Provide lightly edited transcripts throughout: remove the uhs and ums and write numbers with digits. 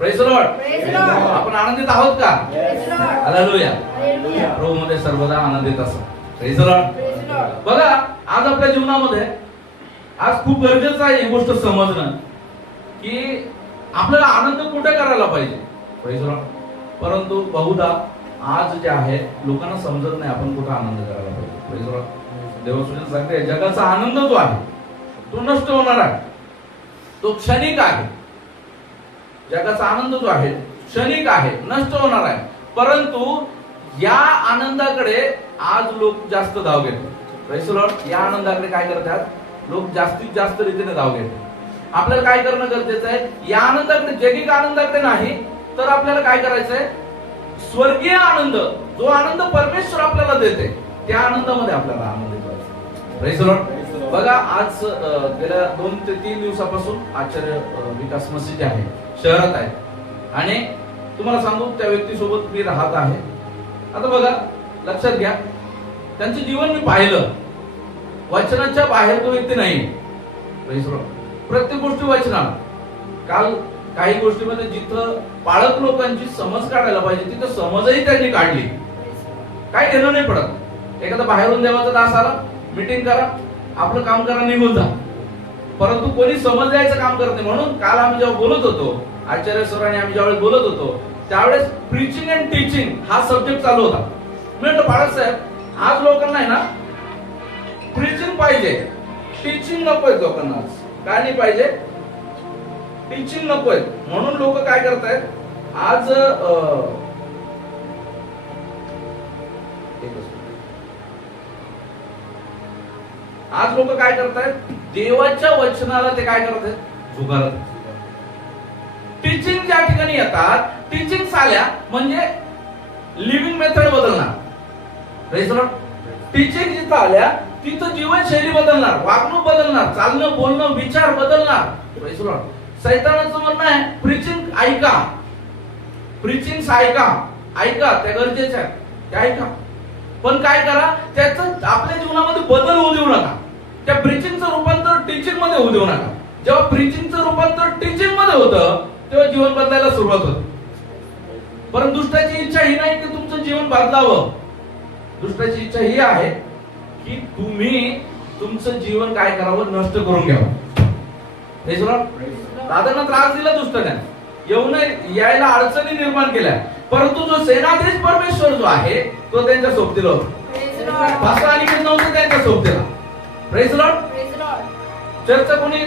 Praise Lord. आपण आनंदित आहोत का? हालेलुया. प्रभूमध्ये सर्वदा आनंदित असो. Praise Lord. बघा आज आपल्या जीवनामध्ये आज खूप गरजेचं आहे ही गोष्ट समजणं की आपल्याला आनंद कुठे करायला पाहिजे. Praise Lord. परंतु बहुधा आज जे आहे लोकांना समजत नाही आपण कुठे आनंद करायला पाहिजे. Praise Lord. देवसूचन सांगते जगाचा आनंद जो आहे तो नष्ट होणार आहे, तो क्षणिक आहे. जगाचा आनंद जो आहे क्षणिक आहे, नष्ट होणार आहे. परंतु या आनंदाकडे आज लोक जास्त धाव घेतात. Praise Lord. या आनंदाकडे काय करतात लोक जास्तीत जास्त रीतीने धाव घेतात. आपल्याला काय करणं गरजेचं आहे? या आनंदाकडे, जगिक आनंदाकडे नाही तर आपल्याला काय करायचंय? स्वर्गीय आनंद, जो आनंद परमेश्वर आपल्याला देते त्या आनंदामध्ये आपल्याला आनंद करायचा. Praise Lord. बघा आज गेल्या 2 ते 3 दिवसापासून आचार्य विकास मसीह जे आहे शहरात आहे आणि तुम्हाला सांगू त्या व्यक्तीसोबत मी राहत आहे. आता बघा लक्षात घ्या, त्यांचं जीवन मी पाहिलं. वचनाच्या बाहेर तो व्यक्ती नाही. Praise Lord. प्रत्येक गोष्टी वचनात. काल काही गोष्टीमध्ये जिथं पाळक लोकांची समज काढायला पाहिजे तिथं समजही त्यांनी काढली. काय घेणं नाही पडत. एखादा बाहेरून देवाचा दास आला, मीटिंग करा, आपलं काम करा, निघून जा. परंतु कोणी समज द्यायचं काम करत नाही. म्हणून काल आम्ही जेव्हा बोलत होतो, आचार्य सरांनी आम्ही ज्यावेळेस बोलत होतो त्यावेळेस प्रीचिंग अँड टीचिंग हा सब्जेक्ट चालू होता. मी म्हटलं बाळक साहेब आज लोकांना आहे ना प्रीचिंग पाहिजे, टीचिंग नकोय लोकांना. आज काय नाही पाहिजे? टीचिंग नकोय. म्हणून लोक काय करतायत आज आज लोक काय करतायत देवाच्या वचनाला ते काय करतायत झुगारत. टीचिंग ज्या ठिकाणी येतात, टीचिंग साल्या म्हणजे लिव्हिंग मेथड बदलणार. Praise Lord. टीचिंग जिथं आल्या तिथं जीवनशैली बदलणार, वागणूक बदलणार, चालणं बोलणं विचार बदलणार. Praise Lord. सैतानाचं म्हणणं आहे प्रीचिंग ऐका, प्रीचिंग ऐका, ऐका त्या गरजेचं आहे, ते ऐका. पण काय करा त्याचं आपल्या जीवनामध्ये बदल होऊ देऊ नका. त्या प्रीचिंगचं रूपांतर टीचिंग मध्ये होऊ देऊ नका. जेव्हा प्रीचिंगचं रूपांतर टीचिंग मध्ये होतं तेव्हा जीवन बदलायला सुरुवात होते. पण दुष्टाची इच्छा ही नाही की तुमचं जीवन बदलावं. दुष्टाची इच्छा ही आहे की तुम्ही तुमचं जीवन काय करावं, नष्ट करून घ्यावं. Praise Lord. दादांना त्रास दिला दुष्टाने, येऊन यायला अडचणी निर्माण केल्या. परंतु जो सेनाधीश परमेश्वर जो आहे तो त्यांच्या सोबतीला होता. पास्टर अनिकेत नव्हते त्यांच्या सोबतीला. Praise Lord. चर्चचा कोणी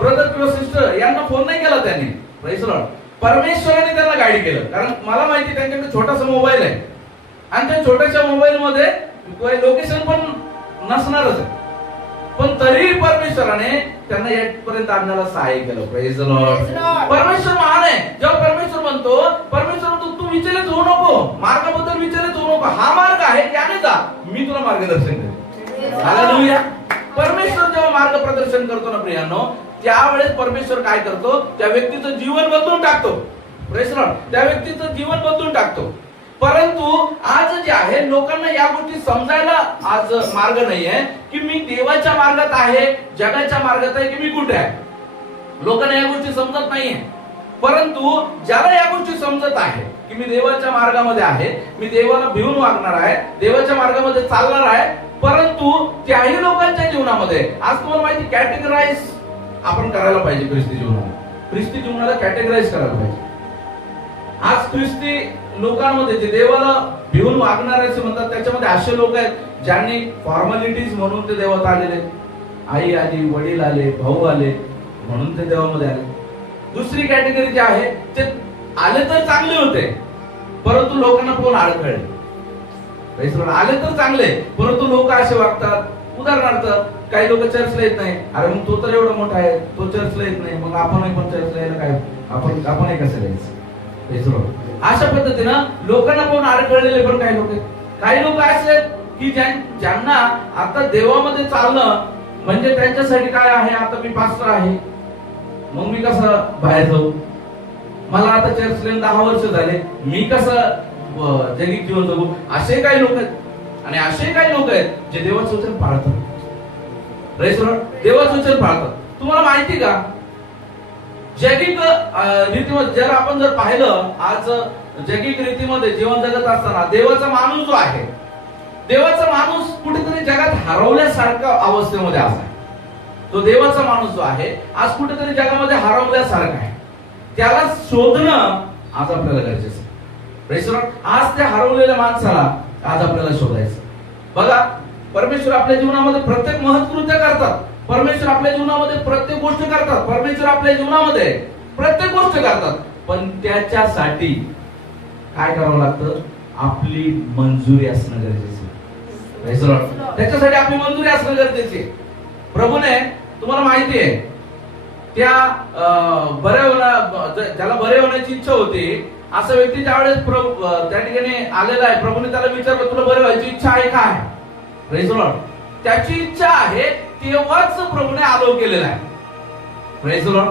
ब्रदर किंवा सिस्टर यांना फोन नाही केला त्यांनी. Praise Lord. परमेश्वराने त्यांना गाईड केलं. कारण मला माहिती त्यांच्याकडे छोटासा मोबाईल आहे आणि त्या छोट्याशा मोबाईल मध्ये लोकेशन पण नसणारच आहे. पण तरी परमेश्वराने त्यांना यापर्यंत आणण्याला सहाय्य केलं. Praise Lord. परमेश्वर महान आहे. जेव्हा परमेश्वर म्हणतो तू विचलित होऊ नको, मार्गाबद्दल विचलित होऊ नको, हा मार्ग आहे त्याने जा, मी तुला मार्गदर्शन करेन. हालेलुया. परमेश्वर जेव्हा मार्ग प्रदर्शन करतो ना प्रियांनो, त्यावेळेस परमेश्वर काय करतो, त्या व्यक्तीचं जीवन बदलून टाकतो. Praise Lord. त्या व्यक्तीचं जीवन बदलून टाकतो. परंतु आज जे आहे लोकांना या गोष्टी समजायला आज मार्ग नाहीये की मी देवाच्या मार्गात आहे, जगाच्या मार्गात आहे की मी कुठे आहे. लोकांना या गोष्टी समजत नाहीये. परंतु ज्याला या गोष्टी समजत आहे की मी देवाच्या मार्गामध्ये आहे, मी देवाला भिवून वागणार आहे, देवाच्या मार्गामध्ये चालणार आहे. परंतु त्याही लोकांच्या जीवनामध्ये आज तुम्हाला माहिती कॅटेगराइज आपण करायला पाहिजे. ख्रिस्ती जीवनाला, ख्रिस्ती जीवनाला कॅटेगराइज करायला पाहिजे. आज ख्रिस्ती लोकांमध्ये जे देवाला भिवून वागणारे असे म्हणतात त्याच्यामध्ये असे लोक आहेत ज्यांनी फॉर्मॅलिटीज म्हणून ते देवात आलेले. आई आली, वडील आले, भाऊ आले म्हणून ते देवामध्ये आले. दुसरी कॅटेगरी जी आहे ते आले तर चांगले होते परंतु लोकांना कोण अडखळले. आले तर चांगले परंतु लोक असे वागतात. उदाहरणार्थ काही लोक चर्चला येत नाही. अरे मग तो तर एवढा मोठा आहे, तो चर्चला येत नाही, मग आपणही पण चर्चला यायला काय, आपणही कसं यायचं. अशा पद्धतीनं लोकांना कोण अडखळलेले पण काही लोक आहेत. काही लोक असे आहेत की ज्यांना आता देवामध्ये चालणं म्हणजे त्यांच्यासाठी काय आहे, आता मी पास्टर आहे मग मी कसं बाहेर जाऊ, मला आता चर्चला 10 वर्ष झाले, मी कसं जगिक जीवन जगू. असे काही लोक आहेत आणि असे काही लोक आहेत जे देवाचं वचन पाळतात. देवाचं वचन पाळतात. तुम्हाला माहिती का जैविक रीतीमध्ये जर आपण जर पाहिलं, आज जैविक रीतीमध्ये जीवन जगत असताना देवाचा माणूस जो आहे, देवाचा माणूस कुठेतरी जगात हरवल्यासारखा अवस्थेमध्ये असा. तो देवाचा माणूस जो आहे आज कुठेतरी जगामध्ये हरवल्यासारखा आहे. त्याला शोधणं आज आपल्याला गरजेचं आहे. Praise the Lord. आज त्या हरवलेल्या माणसाला आज आपल्याला शोधायचं. बघा, परमेश्वर आपल्या जीवनामध्ये प्रत्येक महत्कृत्य करतात. परमेश्वर आपल्या जीवनामध्ये प्रत्येक गोष्ट करतात. परमेश्वर आपल्या जीवनामध्ये प्रत्येक गोष्ट करतात. पण त्याच्यासाठी काय करावं लागतं? आपली मंजुरी असणं गरजेचं आहे. Praise the Lord. त्याच्यासाठी आपली मंजुरी असणं गरजेचं आहे. प्रभूने, तुम्हाला माहिती आहे, त्या ज्याला बरे होण्याची इच्छा होती, असा व्यक्ती ज्यावेळेस त्या ठिकाणी आलेला आहे, प्रभूने त्याला विचारलं, तुला बरे व्हायची इच्छा आहे काय? Praise the Lord. त्याची इच्छा आहे तेव्हाच प्रभूने आलो केलेला आहे. Praise the Lord.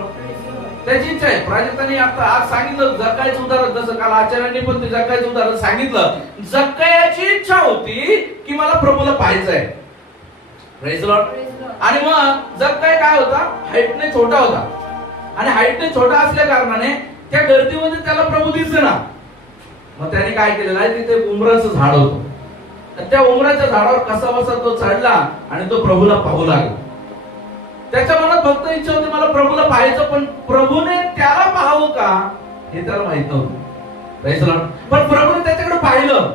त्याची इच्छा आहे. प्राजक्ताने आता आज सांगितलं जक्कायचं उदाहरण, जसं काल आचार्यांनी पण ते जक्कायचं उदाहरण सांगितलं. जक्कायाची इच्छा होती की मला प्रभूला पाहायचं आहे. Praise the Lord. आणि मग जक्काय काय होता? हाईटने छोटा होता. आणि हाईटने छोटा असल्या कारणाने त्या गर्दीमध्ये त्याला प्रभू दिसेना. मग त्याने काय केलेलं आहे, तिथे उमराचं झाड होतं. त्या उमराच्या झाडावर कसा बसा तो चढला आणि तो प्रभूला पाहू लागला. त्याच्या मनात फक्त इच्छा होती मला प्रभूला पाहायचं, पण प्रभूने त्याला पाहावं का हे त्याला माहित नव्हतं. Praise the Lord. पण प्रभूने त्याच्याकडे पाहिलं.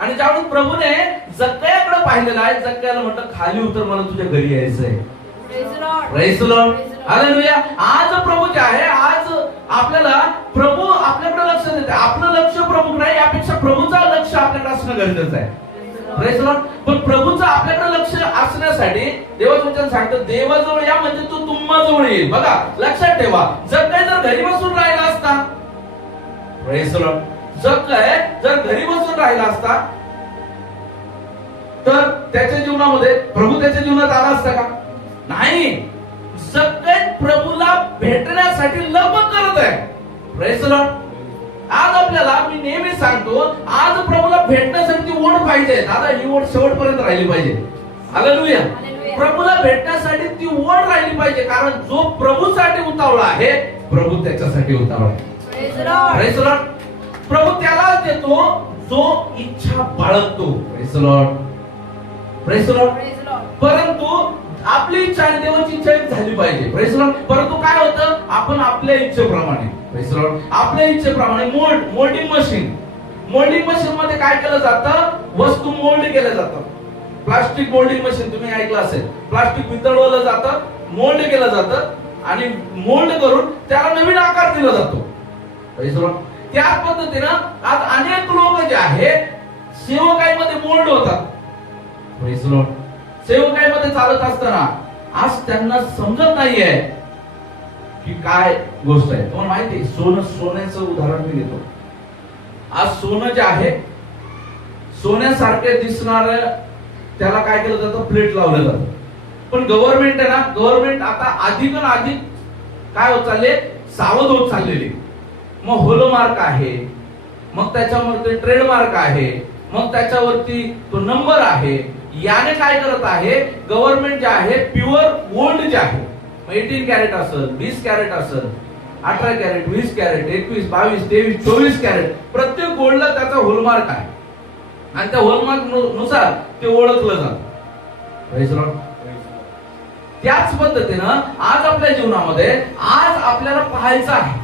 आणि ज्यावेळेस प्रभूने जक्कायाकडे पाहिलेलं आहे, जक्कायाला म्हटलं खाली उतर, मला तुझ्या घरी यायचंय. Praise the Lord. हालेलुया. आज प्रभू जे आहे, आज आपल्याला प्रभू आपल्याकडे लक्ष देते. आपलं लक्ष प्रभू नाही, यापेक्षा प्रभूचं लक्ष आपल्याकडे असणं गरजेचं आहे. Praise the Lord. पण प्रभूचं आपल्याकडे लक्ष असण्यासाठी देवाचं वचन सांगतं, देवाजवळ या म्हणजे तो तुम्हाजवळ येईल. बघा, लक्षात ठेवा, जक्काय जर घरी बसून राहिला असता, प्रेज द लॉर्ड, जक्काय जर घरी बसून राहिला असता तर त्याच्या जीवनामध्ये प्रभू त्याच्या जीवनात आला असता का? नाही. जक्काय प्रभूला भेटण्यासाठी लगबग करत आहे. Praise the Lord. आज आपल्याला, मी नेहमी सांगतो, आज प्रभूला भेटण्यासाठी ती ओढ पाहिजे. दादा, ही ओढ शेवटपर्यंत राहिली पाहिजे. हालेलुया. प्रभूला भेटण्यासाठी ती ओढ राहिली पाहिजे. कारण जो प्रभूसाठी उतावळा आहे, प्रभू त्याच्यासाठी उतावळा आहे. Praise the Lord. प्रभू त्यालाच देतो जो इच्छा बाळगतो. Praise the Lord. Praise the Lord. परंतु आपली इच्छा आणि देवाची इच्छा एक झाली पाहिजे. Praise the Lord. परंतु काय होतं, आपण आपल्या इच्छेप्रमाणे, प्रेज द लॉर्ड, आपल्या इच्छेप्रमाणे मोल्डिंग मशीन मध्ये काय केलं जातं? वस्तू मोल्ड केल्या जातात. प्लास्टिक मोल्डिंग मशीन तुम्ही ऐकलं असेल. प्लास्टिक वितळवलं जातं, मोल्ड केलं जातं आणि मोल्ड करून त्याला नवीन आकार दिला जातो. Praise the Lord. त्याच पद्धतीनं आज अनेक लोक जे आहेत सेवकाईमध्ये मोल्ड होतात. Praise the Lord. सेवकाईमध्ये चालत असताना आज त्यांना समजत नाहीये की काय गोष्ट आहे. तुम्हाला माहिती आहे, सोन्याचं उदाहरण मी घेतो. आज सोनं जे आहे, सोन्यासारखे दिसणार त्याला काय केलं जातं? प्लेट लावलं जातं. पण गव्हर्नमेंट आहे ना, गव्हर्नमेंट आता अधिक काय होत चालले? सावध होत चाललेली. मग होलमार्क आहे, मग त्याच्यावरती ट्रेडमार्क आहे, मग त्याच्यावरती तो नंबर आहे. याने काय करत आहे? गव्हर्नमेंट जे आहे, प्युअर गोल्ड जे आहे, 18 कॅरेट असेल, 20 कॅरेट असेल, 18 कॅरेट, 20 कॅरेट, 21, 22, 23, 24 कॅरेट, प्रत्येक गोल्डला त्याचा होलमार्क आहे आणि त्या होलमार्क नुसार ते ओळखलं जातं. Praise the Lord. त्याच पद्धतीनं आज आपल्या जीवनामध्ये आज आपल्याला पाहायचं आहे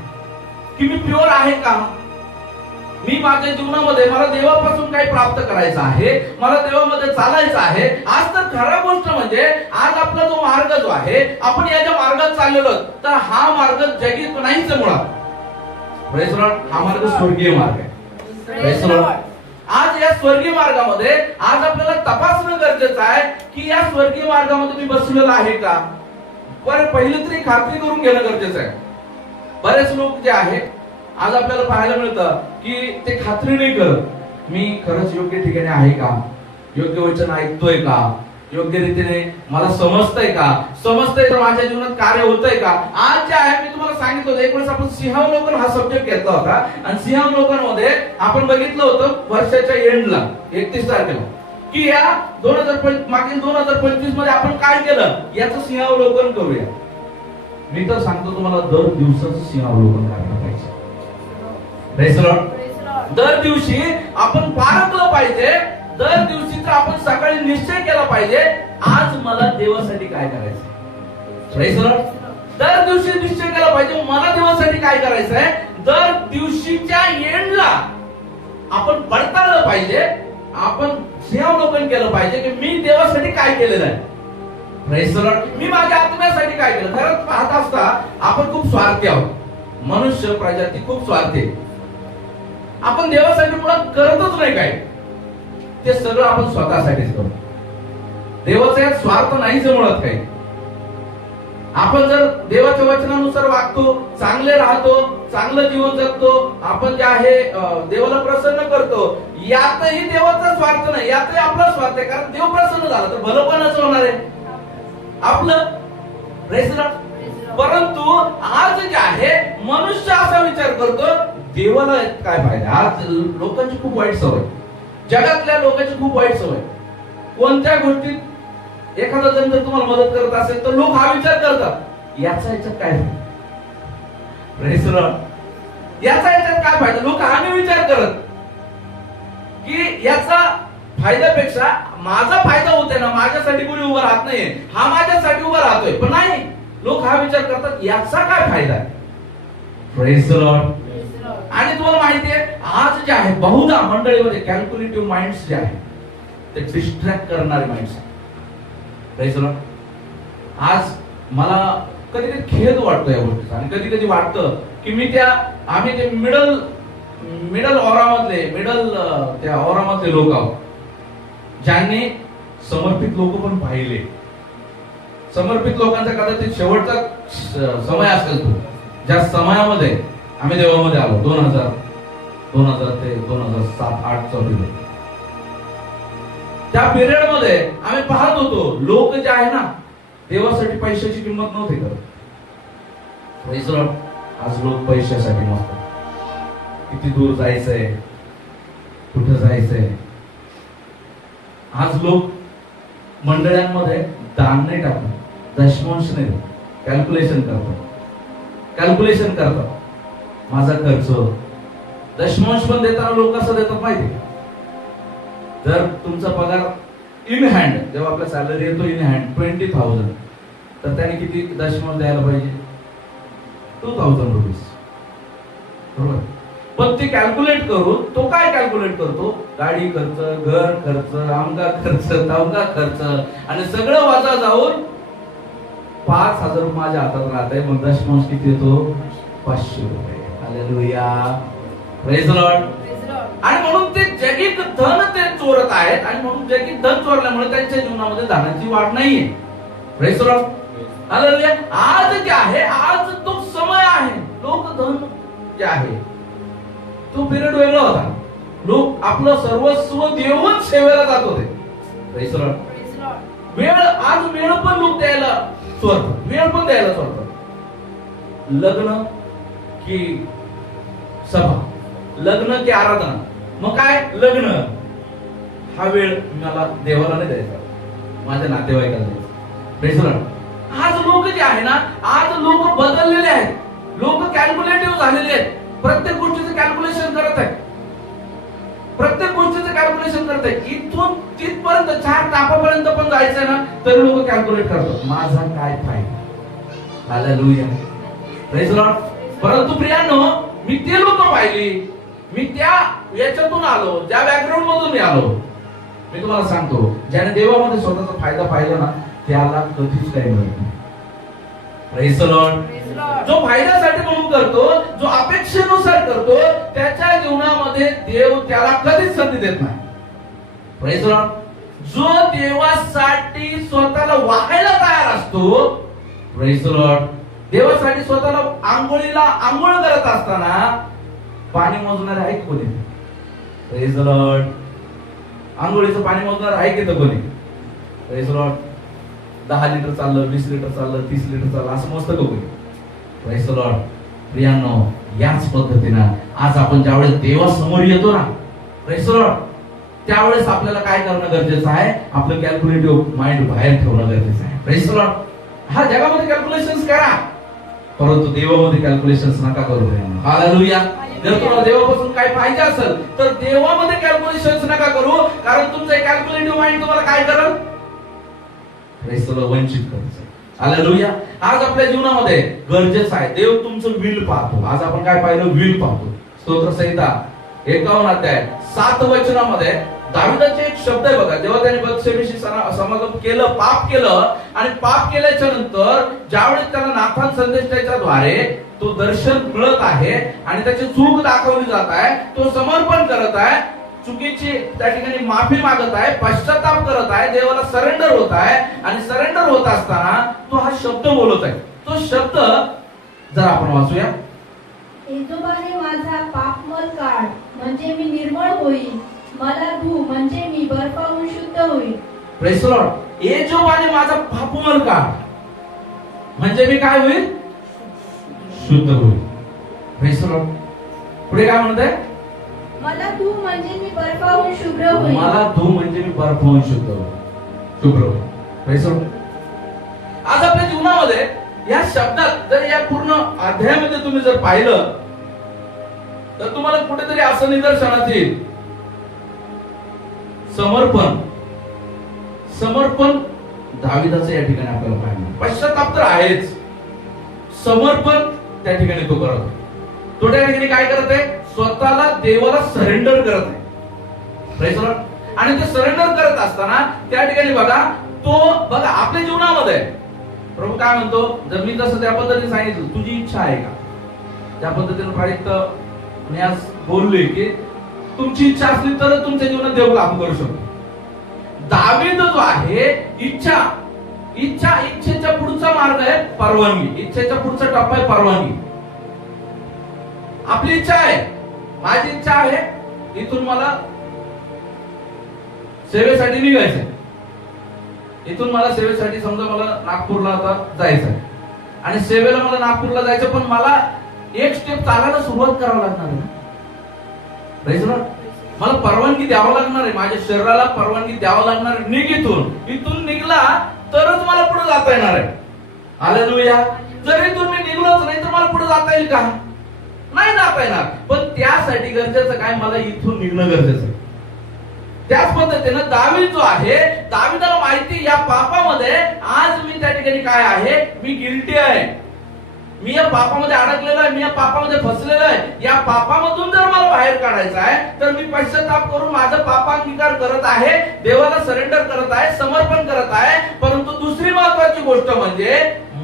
की मी प्युअर आहे का? मी माझ्या जीवनामध्ये मला देवापासून काही प्राप्त करायचं आहे, मला देवामध्ये चालायचं आहे. आज तर खरा गोष्ट म्हणजे आज आपला जो मार्ग जो आहे, आपण या ज्या मार्गात चाललेलो तर हा मार्ग जगीत नाहीच मुळात. Praise the Lord. हा मार्ग स्वर्गीय मार्ग आहे. Praise the Lord. आज या स्वर्गीय मार्गामध्ये आज आपल्याला तपासणं गरजेचं आहे की या स्वर्गीय मार्गामध्ये मी बसलेलो आहे का? पण पहिली तरी खात्री करून घेणं गरजेचं आहे. बरेच लोक जे आहे आज आपल्याला पाहायला मिळतं की ते खात्री नाही करत, मी खरंच योग्य ठिकाणी आहे का, योग्य वचन ऐकतोय का, योग्य रीतीने मला समजतंय का, समजतंय तर माझ्या जीवनात कार्य होतंय का. आज जे आहे मी तुम्हाला सांगितलं होतं, एक वेळेस आपण सिंहावलोकन हा सब्जेक्ट घेतला होता आणि सिंहावलोकन मध्ये आपण बघितलं होतं वर्षाच्या एंडला 31 तारखेला की या मागील 2025 मध्ये आपण काय केलं याचं सिंहावलोकन करूया. मी तर सांगतो तुम्हाला दर दिवसाचं सिंहावलोकन करायला पाहिजे. Praise the Lord. दर दिवशी आपण पारखलं पाहिजे. दर दिवशीचा आपण सकाळी निश्चय केला पाहिजे, आज मला देवासाठी काय करायचंय. Praise the Lord. दर दिवशी निश्चय केला पाहिजे मला देवासाठी काय करायचंय. दर दिवशीच्या एंडला आपण पडताळलं पाहिजे, आपण सिंहावलोकन केलं पाहिजे की मी देवासाठी काय केलेलं आहे. Praise the Lord. मी माझ्या आत्म्यासाठी काय केलं. खरंच पाहत असता आपण खूप स्वार्थी आहोत. मनुष्य प्रजाती खूप स्वार्थी. आपण देवासाठी मुळात करतच नाही काय, ते सगळं आपण स्वतःसाठीच करतो. देवाचा यात स्वार्थ नाहीच मुळात काही. आपण जर देवाच्या वचनानुसार वागतो, चांगले राहतो, चांगलं जीवन जगतो, आपण जे आहे देवाला प्रसन्न करतो, यातही देवाचा स्वार्थ नाही, यातही आपला स्वार्थ आहे. कारण देव प्रसन्न झाला तर भलं कोणाचं होणार आहे, आपलं. Praise the Lord. परंतु आज जे आहे मनुष्य असा विचार करतो देवाला काय फायदा. आज लोकांची खूप वाईट सवय, जगातल्या लोकांची खूप वाईट सवय. कोणत्या गोष्टीत एखादा जण जर तुम्हाला मदत करत असेल तर लोक हा विचार करतात याचा याच्यात काय फायदा. Praise the Lord. याचा याच्यात काय फायदा. लोक हा नाही विचार करत की याचा फायद्यापेक्षा माझा फायदा होतोय ना, माझ्यासाठी कोणी उभं राहत नाहीये, हा माझ्यासाठी उभा राहतोय. पण नाही, लोक हा विचार करतात याचा काय फायदा आहे. Praise the Lord. आणि तुम्हाला माहिती आहे आज जे आहे बहुधा मंडळीमध्ये कॅल्क्युलेटिव्ह माइंड्स जे आहे ते डिस्ट्रॅक्ट करणारे माइंड्स. Praise the Lord. आज मला कधी कधी खेद वाटतो या गोष्टीचा आणि कधी कधी वाटतं की आम्ही ते मिडल औरामधले लोक आहोत ज्यांनी समर्पित लोक पण पाहिले. समर्पित लोकांचा कदाचित शेवटचा समय असेल तो, ज्या समयामध्ये आम्ही देवामध्ये आलो 2000 ते 2007-8 पिरियड. त्या पिरियड मध्ये आम्ही पाहत होतो लोक जे आहे ना देवासाठी पैशाची किंमत नव्हती करत. Praise the Lord. आज लोक पैशासाठी नसतात. किती दूर जायचंय, कुठं जायचंय. आज लोक मंडळांमध्ये दान नाही टाकत, दशमांश नाही, कॅल्क्युलेशन करतात. माझा खर्च दशमांश पण देताना लोक कसं देतात माहिती. जर तुमचा पगार इन हँड, जेव्हा आपला सॅलरी येतो इन हँड 20,000, तर त्याने किती दशमांश द्यायला पाहिजे, 2,000 रुपीज. बरोबर. पण ते कॅल्क्युलेट करून तो काय कॅल्क्युलेट करतो, गाडी खर्च, घर खर्च, आमगा खर्च, तामगा खर्च आणि सगळं वाजा जाऊन 5,000 रुपये माझ्या हातात राहते. मग दशमांश किती येतो, 500 रुपये. हालेलुया. Praise the Lord. आणि म्हणून ते जगिक धन ते चोरत आहेत आणि म्हणून जगिक धन चोरल्यामुळे त्यांच्या जीवनामध्ये धनाची वाढ नाहीये. Praise the Lord. हालेलुया. आज जे आहे, आज तो समय आहे, लोक धन जे आहे तो पिरियड वेगळा होता. लोक आपलं सर्वस्व देऊन सेवेला जात होते. Praise the Lord. वेळ पण लोक द्यायला चोरतात. लग्न की सभा, लग्न की आराधना. मग काय, लग्न हा वेळ मला देवाला नाही द्यायचा, माझ्या नातेवाईकाला द्यायचा. Praise the Lord. आज लोक जे आहे ना, आज लोक बदललेले आहेत, लोक कॅल्क्युलेटिव्ह झालेले आहेत. प्रत्येक गोष्टीचं कॅल्क्युलेशन करत आहे, इथून तिथपर्यंत 4 टापापर्यंत पण जायचंय ना तरी लोक कॅल्क्युलेट करतात माझा काय फायदा. हालेलुया. Praise the Lord. परंतु प्रियांनो, मी ते लोक पाहिली, मी त्या याच्यातून आलो, ज्या बॅकग्राऊंड मधून मी आलो. मी तुम्हाला सांगतो, ज्याने देवामध्ये स्वतःचा फायदा पाहिला ना त्याला कधीच काही मिळत नाही. Praise the Lord. जो फायद्यासाठी म्हणून करतो, जो अपेक्षेनुसार करतो, त्याच्या जीवनामध्ये देव त्याला कधीच संधी देत नाही. Praise the Lord. जो देवासाठी स्वतःला वाहायला तयार असतो, प्रेज द लॉर्ड, देवासाठी स्वतःला आंघोळ करत असताना पाणी मोजणारे आहे कोणी? Praise the Lord. आंघोळीचं पाणी मोजणार आहे की कोणी? Praise the Lord. 10 लिटर चाललं, 20 लिटर चाललं, 30 लिटर चाललं असं मोजतं का कोणी? Praise the Lord. प्रियांनो, याच पद्धतीनं आज आपण ज्यावेळेस देवासमोर येतो ना, प्रेज द लॉर्ड, त्यावेळेस आपल्याला काय करणं गरजेचं आहे? आपलं कॅल्क्युलेटिव्ह माइंड बाहेर ठेवणं गरजेचं आहे. Praise the Lord. हा, जगामध्ये कॅल्क्युलेशन्स करा, परंतु देवामध्ये कॅल्क्युलेशन्स नका करू. हालेलुया. जर तुम्हाला देवापासून काही पाहिजे असेल तर देवामध्ये कॅल्क्युलेशन्स नका करू, कारण तुमचं कॅल्क्युलेटिव्ह माइंड तुम्हाला काय करेल? ख्रिस्ताला वंचित करायचं. हालेलुया. आज आपल्या जीवनामध्ये गरजेचं आहे देव तुमचं विल पाहतो. आज आपण काय पाहिलं? विल पाहतो. स्तोत्र संहिता 51 अध्याय 7 वचनामध्ये दाविदाचे एक शब्द आहे बघा. जेव्हा त्याने बत्शेबेशी समागम केलं, पाप केलं, आणि पाप केल्याच्या नंतर ज्यावेळेस त्याला नाथान संदेशाच्या द्वारे तो दर्शन मिळत आहे आणि त्याची चूक दाखवली जात आहे, तो समर्पण करत आहे, चुकीची त्या ठिकाणी माफी मागत आहे, पश्चाताप करत आहे, देवाला सरेंडर होत आहे, आणि सरेंडर होत असताना तो हा शब्द बोलत आहे. तो शब्द जर आपण वाचूया. येजोबाने माझा पापमल काढ म्हणजे मी निर्मळ होईल, मला धू म्हणजे मी बर्फाहून शुद्ध होईल. Praise the Lord. येजोबाने माझा पापमल काढ म्हणजे मी काय होईल? शुद्ध होईल. Praise the Lord. पुढे काय म्हणताय? मला धू म्हणजे मी बर्फाहून शुभ्र होईल. मला धू म्हणजे मी बर्फाहून शुद्ध होईल, शुभ्र होईल. Praise the Lord. आज आपल्या जीवनामध्ये या शब्दात जर या पूर्ण अध्यायामध्ये तुम्ही जर पाहिलं तर तुम्हाला कुठेतरी असं निदर्शनात येईल समर्पण. समर्पण दाविदाचं या ठिकाणी आपल्याला पाहिजे. पश्चाताप तर आहेच, समर्पण त्या ठिकाणी तो करत आहे. तो त्या ठिकाणी काय करत आहे? स्वतःला देवाला सरेंडर करत आहे. Praise the Lord. आणि ते सरेंडर करत असताना त्या ठिकाणी बघा, तो बघा आपल्या जीवनामध्ये प्रभू काय म्हणतो, जर मी तसं त्या पद्धतीने सांगितलं, तुझी इच्छा आहे का? त्या पद्धतीने प्रायित मी आज बोललोय की तुमची इच्छा असली तर तुमच्या जीवनात देव लागू करू शकतो. दावीद जो आहे, इच्छेच्या पुढचा मार्ग आहे परवानगी. इच्छेच्या पुढचा टप्पा आहे परवानगी. आपली इच्छा आहे, माझी इच्छा आहे, इथून मला सेवेसाठी निघायचंय. इथून मला सेवेसाठी समजा मला नागपूरला आता जायचंय आणि सेवेला मला नागपूरला जायचं, पण मला एक स्टेप चालायला सुरुवात करावं लागणार आहे. Praise the Lord. मला परवानगी द्यावं लागणार आहे, माझ्या शरीराला परवानगी द्यावं लागणार आहे. निघ इथून निघला तरच मला पुढे जाता येणार आहे. हालेलुया. जर इथून मी निघलोच नाही तर मला पुढे जाता येईल का? नाही जाता येणार. पण त्यासाठी गरजेचं काय? मला इथून निघणं गरजेचं आहे. त्याच पद्धतीनं दावीद जो आहे, दावीदाला माहिती या पापामध्ये आज मी त्या ठिकाणी काय आहे? मी गिल्टी आहे, मी या पापामध्ये अडकलेलो आहे, मी या पापामध्ये फसलेलो आहे. या पापामधून जर मला बाहेर काढायचं आहे तर मी पश्चाताप करून माझं पापांगीकार करत आहे, देवाला सरेंडर करत आहे, समर्पण करत आहे. परंतु दुसरी महत्वाची गोष्ट म्हणजे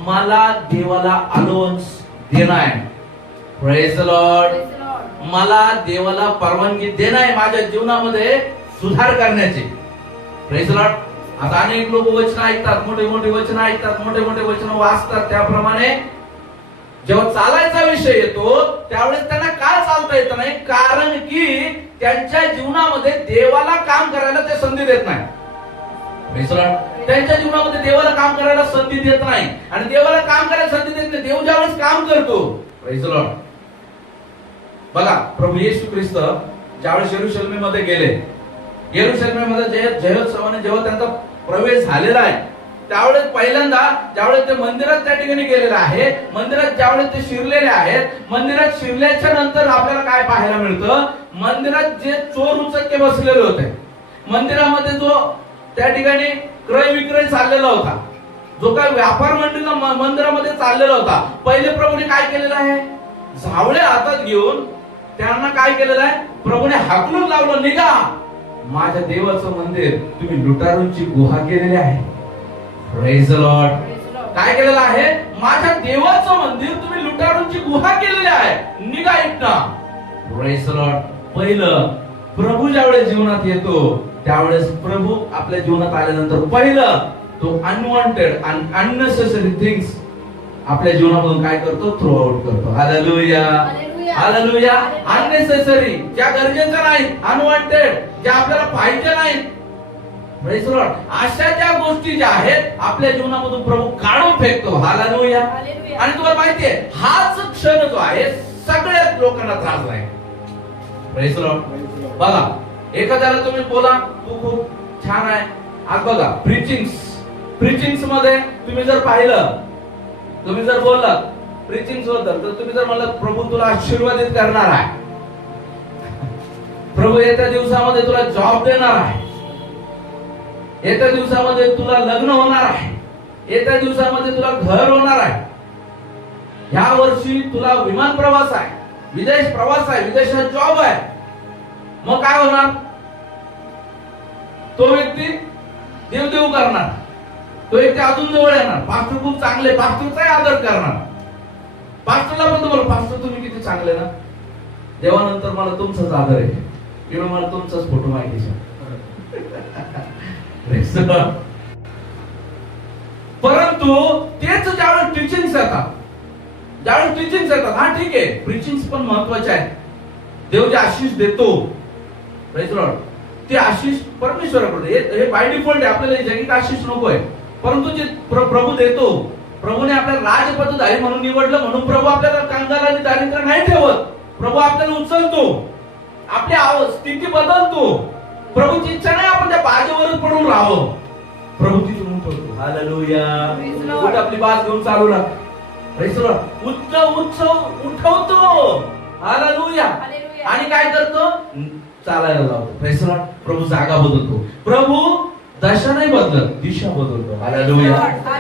मला देवाला अलाउन्स देणं आहे. Praise the Lord. मला देवाला परवानगी देणं आहे माझ्या जीवनामध्ये सुधार करण्याची. Praise the Lord. आता अनेक लोक वचन ऐकतात, मोठे मोठे वचन ऐकतात, मोठे मोठे वचन वाचतात, त्याप्रमाणे जेव्हा चालायचा विषय येतो त्यावेळेस त्यांना काय चालता येत नाही, कारण की त्यांच्या जीवनामध्ये देवाला काम करायला ते संधी देत नाही. Praise the Lord. त्यांच्या जीवनामध्ये देवाला काम करायला संधी देत नाही, आणि देवाला काम करायला संधी देत नाही. देव ज्यावेळेस काम करतो, प्रेज द लॉर्ड. बघा, प्रभू येशू ख्रिस्त ज्यावेळेस यरूशलेममध्ये गेले, यरूशलेममध्ये जयोत्सवाने जेव्हा त्यांचा प्रवेश झालेला आहे, त्यावेळेस पहिल्यांदा ज्यावेळेस ते मंदिरात त्या ठिकाणी गेलेले आहे, मंदिरात ज्यावेळेस ते शिरलेले आहेत, मंदिरात शिरल्याच्या नंतर आपल्याला काय पाहायला मिळतं? मंदिरात जे चोर उचक्के बसलेले होते, मंदिरामध्ये जो त्या ठिकाणी क्रय विक्रय चाललेला होता, जो काय व्यापार मंडळीला मंदिरामध्ये चाललेला होता, पहिले प्रभूने काय केलेलं आहे? झावळे हातात घेऊन त्यांना काय केलेलं आहे? प्रभूने हाकलून लावलं, निघा, माझ्या देवाचं मंदिर तुम्ही लुटारूंची गुहा केलेली आहे. Praise the Lord. काय केलेलं आहे? माझ्या देवाचं मंदिर तुम्ही लुटारूंची गुहा केलेली आहे, निघा इथनं. Praise the Lord. पहिलं प्रभू ज्यावेळेस जीवनात येतो त्यावेळेस प्रभू आपल्या जीवनात आल्यानंतर पहिलं तो अनवॉन्टेड आणि अननेसेसरी थिंग्स आपल्या जीवनामधून काय करतो? थ्रो आउट करतो. हालेलुया. हालेलुया. अननेसेसरी, ज्या गरजेच्या नाहीत, अनवॉन्टेड, ज्या आपल्याला पाहिजे नाहीत, प्रेज द लॉर्ड, अशा ज्या गोष्टी ज्या आहेत आपल्या जीवनामधून प्रभू काढून फेकतो. हालेलुया. आणि तुम्हाला माहितीये हाच क्षण जो आहे सगळ्याच लोकांना त्रास आहे. Praise the Lord. बघा, एखाद्याला तुम्ही बोला तू खूप छान आहे. आज बघा प्रीचिंग्स मध्ये तुम्ही जर पाहिलं, तुम्ही जर बोललात प्रीचिंग बद्दल, तर तुम्ही जर म्हणलं प्रभू तुला आशीर्वादित करणार आहे, प्रभू येत्या दिवसामध्ये तुला जॉब देणार आहे, येत्या दिवसामध्ये तुला लग्न होणार आहे, येत्या दिवसामध्ये तुला घर होणार आहे, ह्या वर्षी तुला विमान प्रवास आहे, विदेश प्रवास आहे, विदेशात जॉब आहे, मग काय होणार? तो व्यक्ती देव करणार, तो व्यक्ती अजून जवळ येणार, पास्टर खूप चांगले, पास्टरचाही आदर करणार, पास्टरला पण तुम्हाला पास्टर तुम्ही किती चांगले ना, देवानंतर मला तुमचाच आदर आहे, किंवा मला तुमचाच फोटो माहिती. परंतु तेच ज्यावेळेस टीचिंग्स येतात, ज्यावेळेस टीचिंग्स येतात, हा ठीक आहे, प्रीचिंग्स पण महत्वाचे आहे. देव जे आशीष देतो, प्रेज द लॉर्ड, ते आशीष परमेश्वराकडे, हे बाय डिफॉल्ट आहे, आपल्याला जगित आशीष नकोय, परंतु जे प्रभू देतो, प्रभूने आपल्याला राजपदधारी म्हणून निवडलं, म्हणून प्रभू आपल्याला कंगाल आणि दारिद्र्य नाही ठेवत, प्रभू आपल्याला उचलतो, आपली स्थिती बदलतो. प्रभूची इच्छा नाही आपण त्या बाजेवरच पडून राहावं, प्रभू तिथून उठवतो. हालेलुया. कुठे आपली बाज घेऊन चालू लाग, प्रेज द लॉर्ड, उठवतो. हालेलुया. आणि काय करतो? चालायला लावतो. Praise the Lord. प्रभू जागा बदलतो. प्रभू दशा नाही बदलत, दिशा बदलतो. हालेलुया.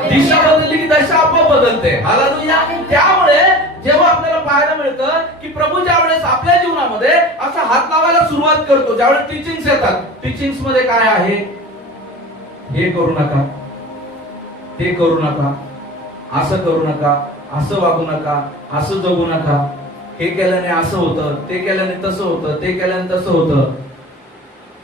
दिशा बदलली की दशा आपोआप बदलते. हालेलुया. त्यामुळे जेव्हा आपल्याला पाहायला मिळतं की प्रभू ज्यावेळेस आपल्या जीवनामध्ये असा हात लावायला सुरुवात करतो, ज्यावेळेस टीचिंग्स येतात, टीचिंग्स मध्ये काय आहे? हे करू नका, ते करू नका, असं करू नका, असं वागू नका, असं जगू नका, हे केल्याने असं होतं, ते केल्याने तसं होतं, ते केल्याने तसं होतं.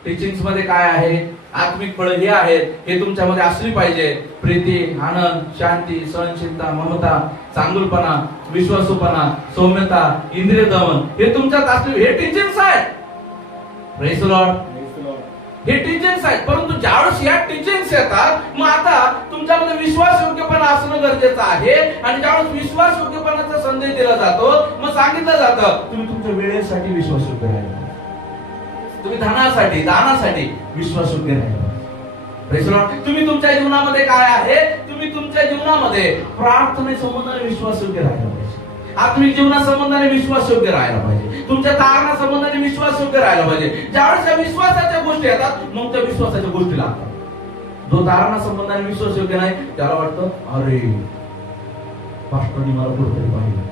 टीचिंग्स मध्ये काय आहे? आत्मिक फळं हे आहेत, हे तुमच्यामध्ये असली पाहिजे. प्रीती, आनंद, शांती, सहनशीलता, ममता, चांगुलपणा, विश्वासूपणा, सौम्यता, इंद्रिय दमन, हे तुमच्यात असले, हे टीचिंग्स आहेत. Praise the Lord. हे टीचिंग्स आहेत. परंतु ज्यावेळेस या टीचिंग्स येतात, मग आता तुमच्यामध्ये विश्वास योग्यपणा असणं गरजेचं आहे. आणि ज्यावेळेस विश्वास योग्यपणाचा संदेश दिला जातो, मग सांगितलं जातं तुम्ही तुमच्या वेळेसाठी विश्वास योग्य राहिला, तुम्ही धनासाठी, दानासाठी विश्वास योग्य राहिला. Praise the Lord. तुम्ही तुमच्या जीवनामध्ये काय आहे? तुम्ही तुमच्या जीवनामध्ये प्रार्थने संबंधाने विश्वास योग्य राहिला पाहिजे, आत्मिक जीवना संबंधाने विश्वास योग्य राहायला पाहिजे, तुमच्या तारणा संबंधाने विश्वास योग्य राहायला पाहिजे. ज्यावेळेस या विश्वासाच्या गोष्टी येतात, मग त्या विश्वासाच्या गोष्टी लागतात. जो तारणा संबंधाने विश्वास योग्य नाही, त्याला वाटतं अरे पास्टरनी मला कुठेतरी पाहिजे.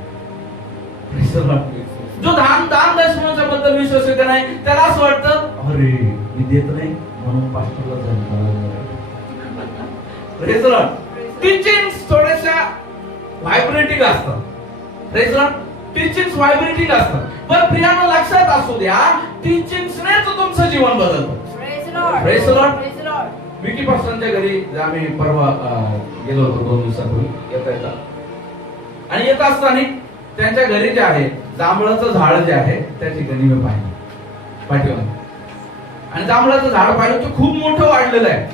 Praise the Lord. जो दान दर्शनाच्या बद्दल विश्वास योग्य नाही, त्याला असं वाटतं अरे मी देत नाही म्हणून पास्टरला जाणार. Praise the Lord. टीचिंग्स थोड्याशा व्हायब्रेटिंग असतात. Praise the Lord. Teachings vibrating असतात. पण प्रियांनो लक्षात असू द्या, टीचिंग्सनेच तुमचं जीवन बदलतं. Praise the Lord. विकी पास्टरच्या घरी आम्ही परवा गेलो होतो 2 दिवसापूर्वी, येता आणि येत असताना त्यांच्या घरी जे आहे जांभळाचं झाड जे आहे त्या ठिकाणी मी पाहिलं पाठीवर, आणि जांभळाचं झाड पाहिलं ते खूप मोठं वाढलेलं आहे,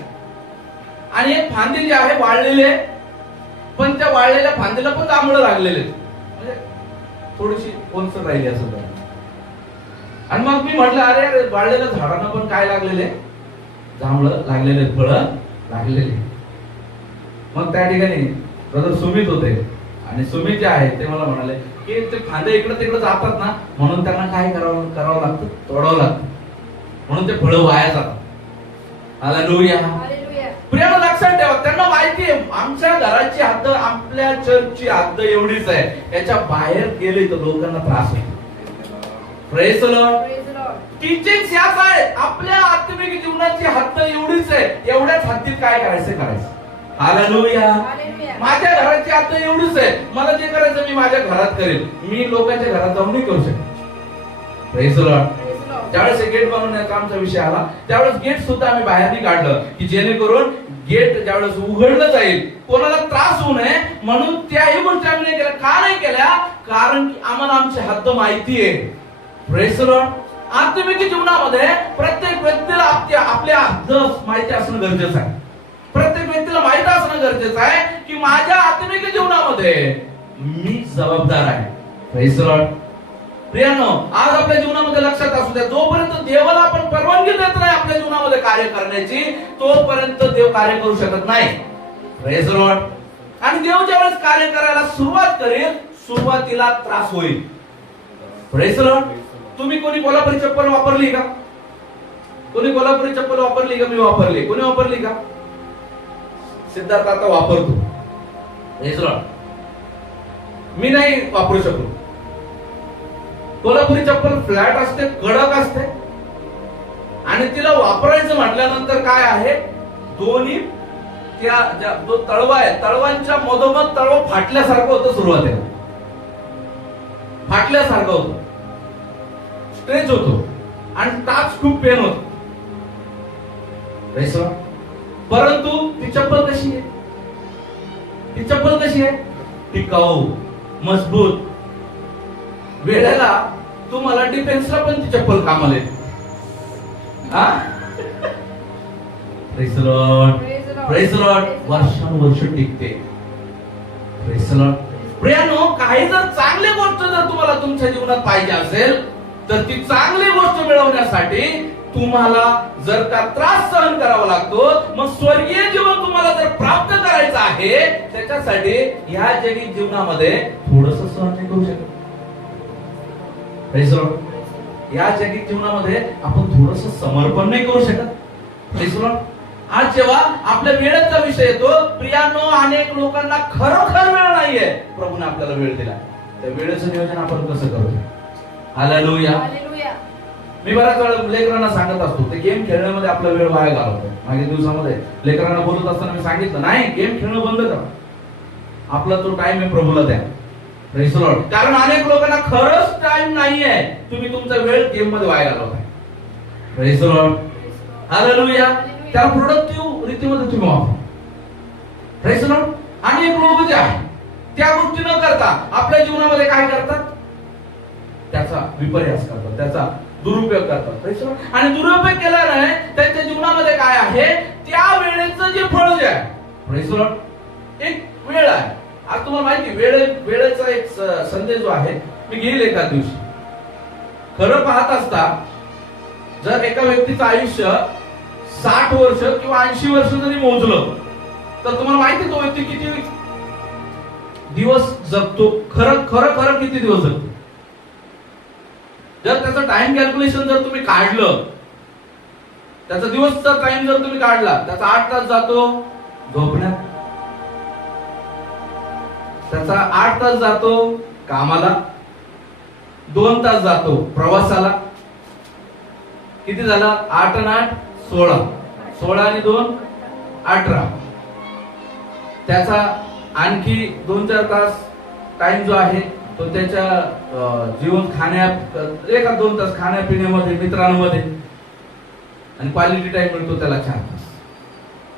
आणि एक फांदी जी आहे वाळलेली आहे, पण त्या वाळलेल्या फांदीला पण जांभळं लागलेले, म्हणजे थोडीशी कोणसर राहिली असं. आणि मग मी म्हटलं अरे वाळलेल्या झाडांना पण काय लागलेले? जांभळं लागलेले, फळं लागलेले. मग त्या ठिकाणी ब्रदर सुमित होते, आणि सुमित जे आहे ते मला म्हणाले की ते फांदे इकडे तिकडे जातात ना, म्हणून त्यांना काय करावं लागतं? तोडावं लागतं, म्हणून ते फळं वाया जातात. हालेलुया. प्रियांनो लक्षात ठेवा, त्यांना माहिती आहे आमच्या घराची हद्द, आपल्या चर्चची हद्द एवढीच आहे, याच्या बाहेर गेले तर लोकांना त्रास होतो. Praise the Lord. टीचिंग्स याच आहेत, आपल्या आत्मिक जीवनाची हद्द एवढीच आहे, एवढ्याच हद्दीत काय करायचं. हालेलुया. माझ्या घराची हद्द एवढीच आहे, मला जे करायचं मी माझ्या घरात करेल, मी लोकांच्या घरात जाऊन नाही करू शकत. Praise the Lord. ज्यावेळेस गेट बनवण्याचा आमचा विषय आला, त्यावेळेस गेट सुद्धा आम्ही बाहेर नाही काढलं, की जेणेकरून गेट ज्यावेळेस उघडलं जाईल कोणाला त्रास होऊ नये, म्हणून त्याही गोष्टी आम्ही नाही केल्या. का नाही केल्या? कारण की आम्हाला आमची हद्द माहिती आहे. Praise the Lord. आत्मिक जीवनामध्ये प्रत्येक व्यक्तीला आपल्या हद्द माहिती असणं गरजेचं आहे. प्रत्येक व्यक्तीला माहिती असणं गरजेचं आहे की माझ्या आत्मिक जीवनामध्ये मी जबाबदार आहे. Praise the Lord. प्रियांनो, आज आपल्या जीवनामध्ये लक्षात असू द्या, जोपर्यंत देवाला आपण परवानगी देत नाही आपल्या जीवनामध्ये कार्य करण्याची, तोपर्यंत देव कार्य करू शकत नाही. Praise the Lord. आणि देव ज्यावेळेस कार्य करायला सुरुवात करेल, सुरुवातीला त्रास होईल. Praise the Lord. तुम्ही कोणी कोल्हापुरी चप्पल वापरली का? कोणी कोल्हापुरी चप्पल वापरली का? मी वापरली. कोणी वापरली का? सिद्धार्थ आता वापरतो. Praise the Lord. मी नाही वापरू शकलो. कोल्हापुरी चप्पल फ्लॅट असते, कडक असते, आणि तिला वापरायचं म्हटल्यानंतर काय आहे, दोन्ही त्या जो तळवा आहे, तळवांच्या मधोमध तळवा फाटल्यासारखं होतं. सुरुवातीला फाटल्यासारखं होतं, स्ट्रेच होतो, आणि टाच खूप पेन होत. परंतु ती चप्पल कशी आहे? ती चप्पल कशी आहे? टिकाऊ, मजबूत. वेळेला तुम्हाला डिफेन्सला पण ती चप्पल कामाला येते. Praise the Lord. Praise the Lord. वर्षानुवर्ष टिकते. Praise the Lord. प्रियानो, काही जर चांगली गोष्ट जर तुम्हाला तुमच्या जीवनात पाहिजे असेल, तर ती चांगली गोष्ट मिळवण्यासाठी तुम्हाला जर का त्रास सहन करावा लागतो, मग स्वर्गीय जीवन तुम्हाला जर प्राप्त करायचं आहे, त्याच्यासाठी ह्या जगी जीवनामध्ये थोडंसं सहन नाही करू शकत. Praise the Lord. या जगित जीवनामध्ये आपण थोडंसं समर्पण नाही करू शकत. Praise the Lord. आज जेव्हा आपल्या वेळेचा विषय येतो, प्रियानो, अनेक लोकांना खरोखर वेळ नाहीये. प्रभूने आपल्याला वेळ दिला, त्या वेळेचं नियोजन आपण कसं करतो? हालेलुया. मी बऱ्याच वेळा लेकरांना सांगत असतो, ते गेम खेळण्यामध्ये आपला वेळ वाया घालवतो. मागे दिवसामध्ये लेकरांना बोलत असताना मी सांगितलं, नाही, गेम खेळणं बंद करा, आपला तो टाइम आहे प्रभूला द्या. Praise the Lord. कारण अनेक लोकांना खरंच टाइम नाहीये, तुम्ही तुमचा वेळ गेम मध्ये वाया घालवताय. Praise the Lord. हालेलुया. त्या प्रोडक्टिव्ह रीतीमध्ये तुम्ही वापरा. Praise the Lord. अनेक लोक जे आहेत त्या गोष्टी न करता आपल्या जीवनामध्ये काय करतात? त्याचा विपर्यास करतात, त्याचा दुरुपयोग करतात. Praise the Lord. आणि दुरुपयोग केल्याने त्यांच्या जीवनामध्ये काय आहे, त्या वेळेचं जे फळ जे आहे, Praise the Lord, एक वेळ आहे. आज तुम्हाला माहिती, वेळेचा एक संदेश जो आहे मी घेईल एका दिवशी. खरं पाहत असता जर एका व्यक्तीचं आयुष्य 60 वर्ष किंवा 80 वर्ष जरी मोजलं, तर तुम्हाला माहिती तो व्यक्ती किती दिवस जगतो. खरं किती दिवस जगतो? जर त्याचं टाइम कॅल्क्युलेशन जर तुम्ही काढलं, त्याचा दिवसचा टाइम जर तुम्ही काढला, त्याचा 8 तास जातो झोपण्यात, त्याचा 8 तास जातो कामाला, 2 तास जातो प्रवासाला. किती झाला? 8 आणि 8 16, 16 आणि 2 18. त्याचा आणखी 2-4 तास टाइम जो आहे तो त्याच्या जीवन खाण्यात, 1-2 तास खाण्यापिण्यामध्ये, मित्रांमध्ये, आणि क्वालिटी टाइम मिळतो त्याला 4 तास.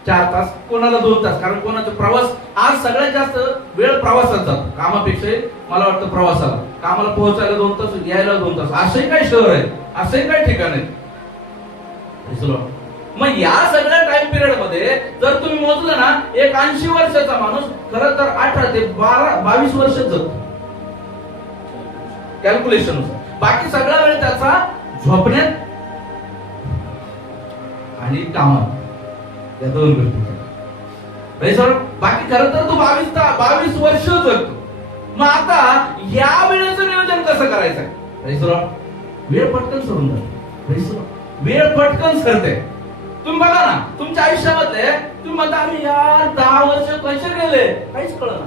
4 तास, कोणाला 2 तास, कारण कोणाचा प्रवास, आज सगळ्यात जास्त वेळ प्रवासात जातो कामापेक्षा. मला वाटतं प्रवासाला, कामाला पोहोचायला 2 तास, यायला 2 तास. असे काय शहर आहेत, असे काय ठिकाण आहेत. मग या सगळ्या टाइम पिरियड मध्ये जर तुम्ही मोजलं ना, एक 80 वर्षाचा माणूस खरं तर 18 ते 22 वर्ष जगतो कॅल्क्युलेशन. बाकी सगळा वेळ त्याचा झोपण्यात आणि कामात, या 2 गोष्टी. बाकी खरं तर तो 22 वर्ष जगतो. मग आता या वेळेचं नियोजन कसं करायचं? वेळ पटकन सोडून जाते, वेळ पटकन सरते. तुम्ही बघा ना, तुमच्या आयुष्यामध्ये तुम्ही म्हणता, अरे यार 10 वर्ष कसे गेले, काहीच कळलं.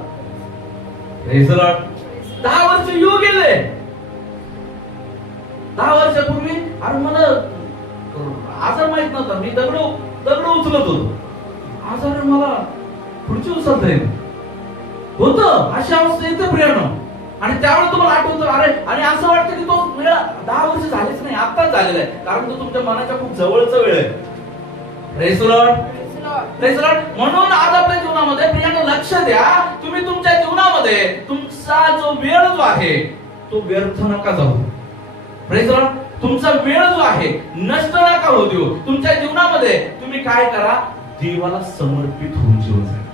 10 वर्ष येऊ गेले. 10 वर्षापूर्वी अरे मला आजार माहित नव्हता, मी दगड उचलत होतो. आजार मला पुढची उचलता येईल होतं, अशी अवस्था येते प्रियानो. आणि त्यावेळेस तुम्हाला आठवतं, अरे, आणि असं वाटतं की तो वेळ 10 वर्ष झालीच नाही, आताच झालेला आहे, कारण तो तुमच्या मनाच्या खूप जवळचा वेळ आहे. Praise the Lord. Praise the Lord. म्हणून आज आपल्या जीवनामध्ये प्रियानो लक्ष द्या, तुम्ही तुमच्या जीवनामध्ये तुमचा जो वेळ जो आहे तो व्यर्थ नका जाऊ. Praise the Lord. तुमचा वेळ जो आहे नष्ट नका होऊ देऊ. तुमच्या जीवनामध्ये तुम्ही काय करा, देवाला समर्पित होऊन जीवन जगा.